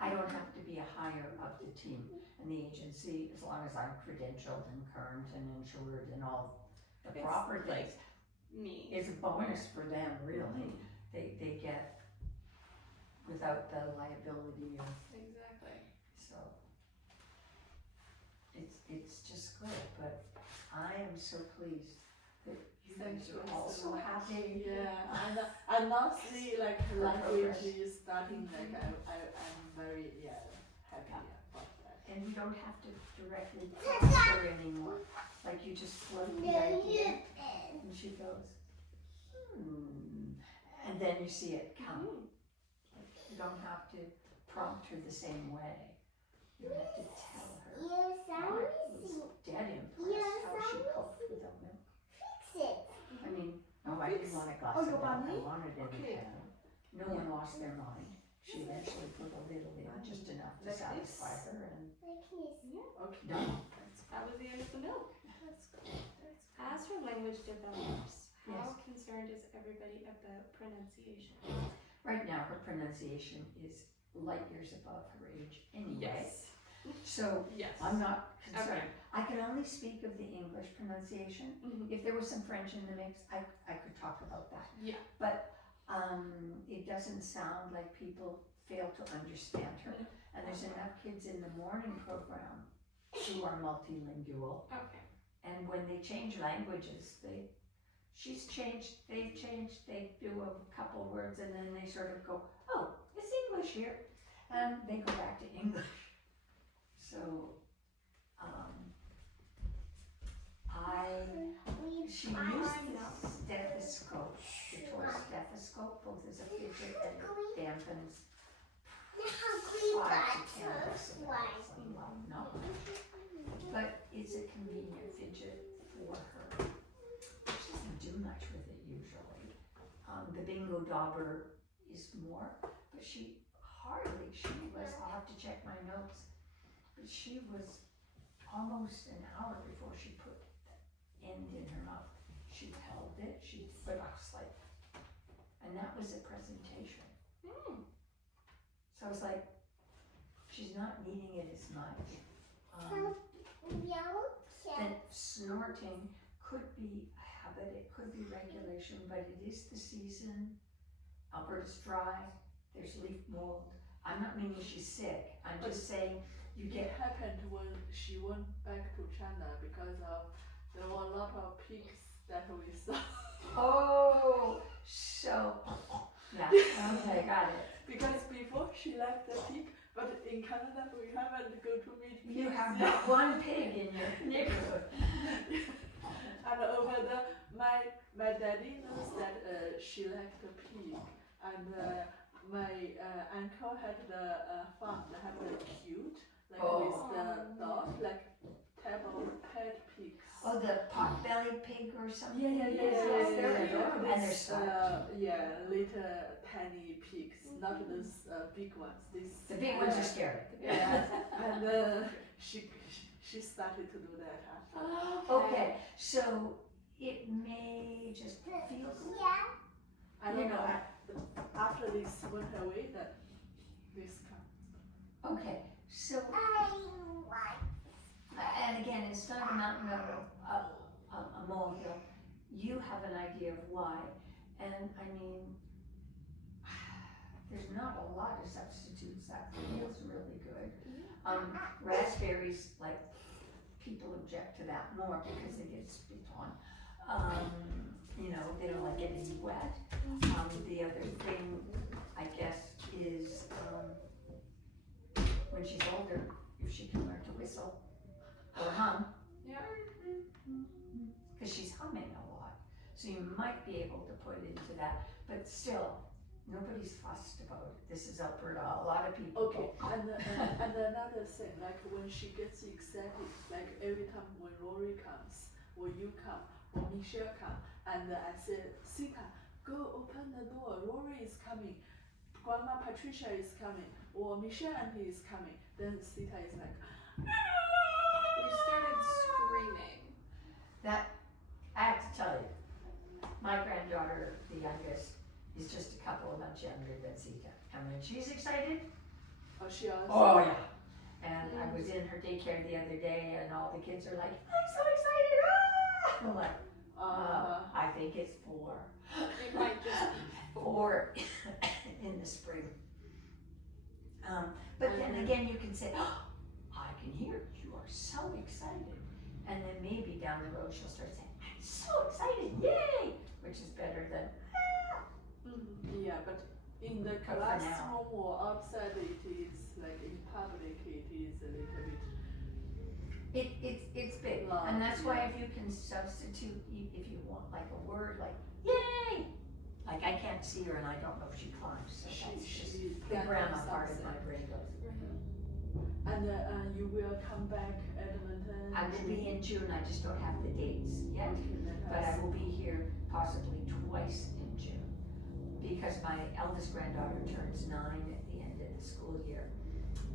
I don't have to be a hire of the team and the agency as long as I'm credentialed and current and insured and all the It's proper like things. Me. It's a bonus for them, really. They get without the liability of, Exactly. so it's just good, but I am so pleased that you guys are all so happy. Yeah, and now see like language is starting like I'm very happy about that. And you don't have to directly text her anymore. Like you just float the idea and she goes, and then you see it come. Like you don't have to prompt her the same way. You have to tell her. I was dead impressed how she coped without milk. I mean, no, I didn't want a glass of milk. I wanted it in the pan. No one lost their mind. She eventually put a little in, just enough to satisfy her, and Okay. done. That was the end of the milk. That's cool. As her language develops, how Yes. concerned is everybody about pronunciation? Right now, her pronunciation is light years above her age anyway. So Yes. I'm not concerned. Okay. I can only speak of the English pronunciation. Mhm. If there was some French in the mix, I could talk about that. Yeah. But it doesn't sound like people fail to understand her. No. And there's enough kids in the morning program who are multilingual. Okay. And when they change languages, she's changed, they've changed, they do a couple words and then they sort of go, oh, it's English here. And they go back to English. So, she used the stethoscope, the toy stethoscope, both as a fidget and dampens 5 to 10 decibels. Well, not much. But it's a convenient fidget for her. She doesn't do much with it usually. The bingo dauber is more, but she was, I'll have to check my notes, but she was almost an hour before she put the end in her mouth. She held it, but I was like, and that was a presentation. So I was like, she's not needing it as much. And snorting could be a habit, it could be regulation, but it is the season. Alberta's dry, there's leaf mold. I'm not meaning she's sick, I'm just saying you It get, happened when she went back to China because there were a lot of pigs that we saw. oh, so, yeah, okay, got it. Because before she liked the pig, but in Canada we haven't go to meet pigs. You have not one pig in your neighborhood. And over there, my daddy knows that she liked the pig, and my uncle had the farm that had the cute, like with the dog, like type of pet pigs. Oh, the pot-bellied pig or something? Yeah. Yes, they're adorable, and they're smart. Yeah, little tiny pigs, not those big ones. The big ones are scary. Yeah, and she started to do that after. Okay, so it may just feel good. I don't know. After this went away, that this come. Okay, so, and again, it's not a mountain or a molehill. You have an idea of why, and I mean, there's not a lot of substitutes. That feels really good. Raspberries, like, people object to that more because it gets spit on. You know, they don't like getting wet. The other thing, I guess, is when she's older, if she can learn to whistle or hum. Yeah. Because she's humming a lot. So you might be able to put into that, but still, nobody's fussed about it. This is Alberta. A lot of people. Okay, and another thing, like when she gets excited, like every time when Rory comes, or you come, or Michelle come, and I said, Sita, go open the door. Rory is coming. Grandma Patricia is coming, or Michelle auntie is coming. Then Sita is like, We started screaming. That, I have to tell you, my granddaughter, the youngest, is just a couple of months younger than Sita. And when she's excited, oh, she also. oh yeah. And I was in her daycare the other day and all the kids are like, I'm so excited, ah! I'm like, I think it's 4. It might just be 4 in the spring. But then again, you can say, oh, I can hear you are so excited. And then maybe down the road she'll start saying, I'm so excited, yay! Which is better than, Yeah, but in the for classroom or outside, it is like in public, it is a little bit. It's big. Loud, And that's why yeah. if you can substitute, if you want like a word like, yay! Like I can't see her and I don't know if she climbs, so that's just She the grandma part of something. my brain goes. And you will come back Edmonton. I will be in June, I just don't have the dates yet, but I will be here possibly twice in June. Because my eldest granddaughter turns 9 at the end of the school year,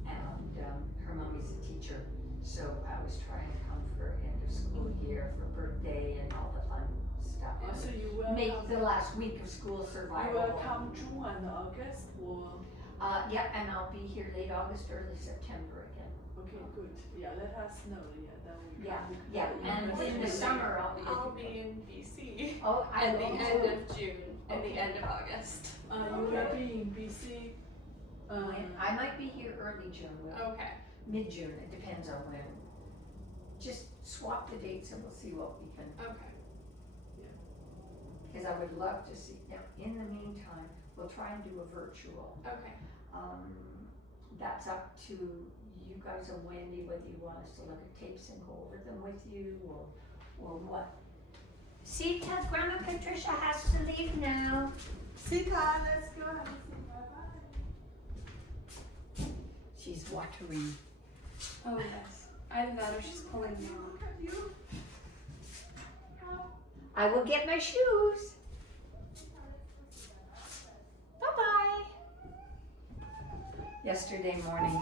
and her mommy's a teacher, so I was trying to come for end of school year, for birthday and all the fun stuff. So you will Make come, the last week of school you survival. will come June and August or? Yeah, and I'll be here late August, early September again. Okay, good. Yeah, let us know. Yeah, then we Yeah, can. yeah, and in the summer I'll be in BC Oh, I at the will end too. of June and the end of August. You will be in BC. I might be here early June, Okay. mid-June, it depends on when. Just swap the dates and we'll see what we can. Okay. because I would love to see. Now, in the meantime, we'll try and do a virtual. Okay. That's up to you guys and Wendy, whether you want us to look at tapes and go over them with you or what. Sita, Grandma Patricia has to leave now. Sita, let's go and say bye-bye. She's watering. Oh yes. Either that or she's pulling me on. Look at you. I will get my shoes. Bye-bye. Yesterday morning,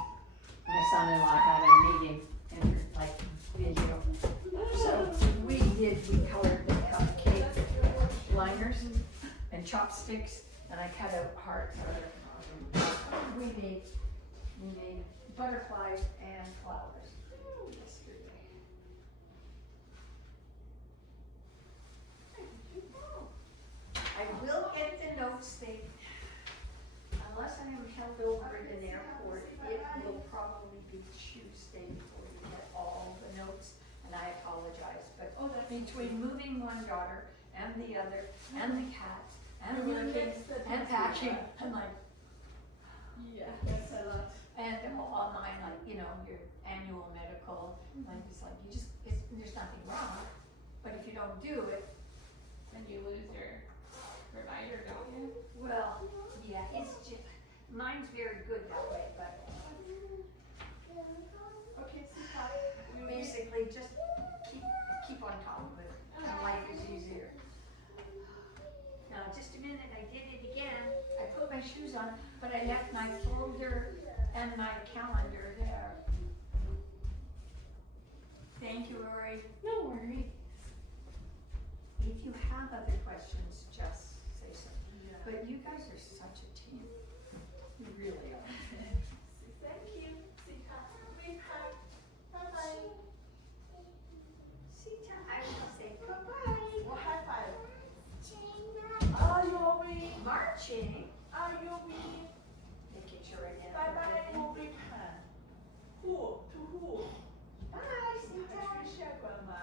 my son-in-law had a meeting and like video. So we colored the cupcake liners and chopsticks, and I cut out hearts. We made butterflies and flowers yesterday. I will get the notes. Unless I am held over at an airport, it will probably be Tuesday before we get all the notes, and I apologize, but between moving one daughter and the other, and the cats, and working, and packing, I'm like, Yeah, that's a lot. and online, like, you know, your annual medical, like, it's like, there's nothing wrong, but if you don't do it, Then you lose your provider, don't you? well, yeah, it's just, mine's very good that way, but Okay, Sita. basically just keep on top of it, and life is easier. Now, just a minute, I did it again, I put my shoes on, but I left my folder and my calendar there. Thank you, Rory. No worries. If you have other questions, just say something. Yeah. But you guys are such a team. You really are. Thank you, Sita. Big hug. Bye-bye. Sita, I will say bye-bye. Well, high five. Are you moving? Marching. Are you moving? Making sure I get Bye-bye, moving hand. Who? To who? Bye, Sita. Patricia, Grandma.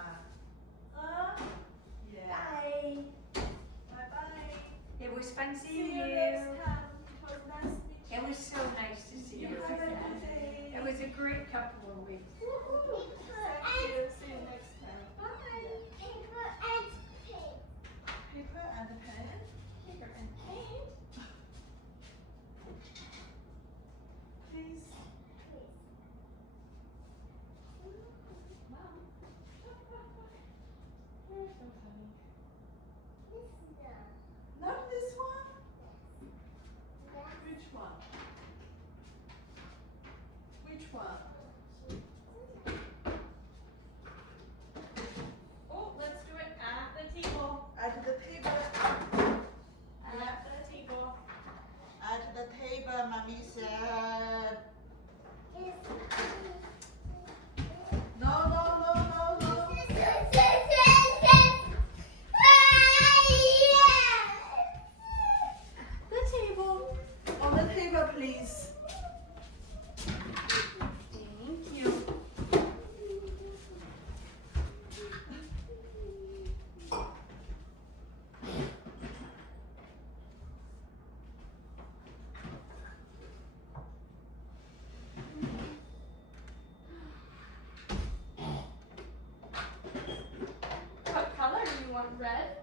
Yeah. Bye. Bye-bye. It was fun See seeing you you. next time. It was nice meeting It was so nice to see you. you Have a again. good day. It was a great couple of weeks. Thank you. See you next time. Paper and pen. Paper and paint. Please. Wow. You're so funny. Not this one. Which one? Which one? Oh, let's do it at the table. At the table. At the table. At the table, Mommy said. No, no, no, no, no. The table. On the table, please. Thank you. What color do you want? Red?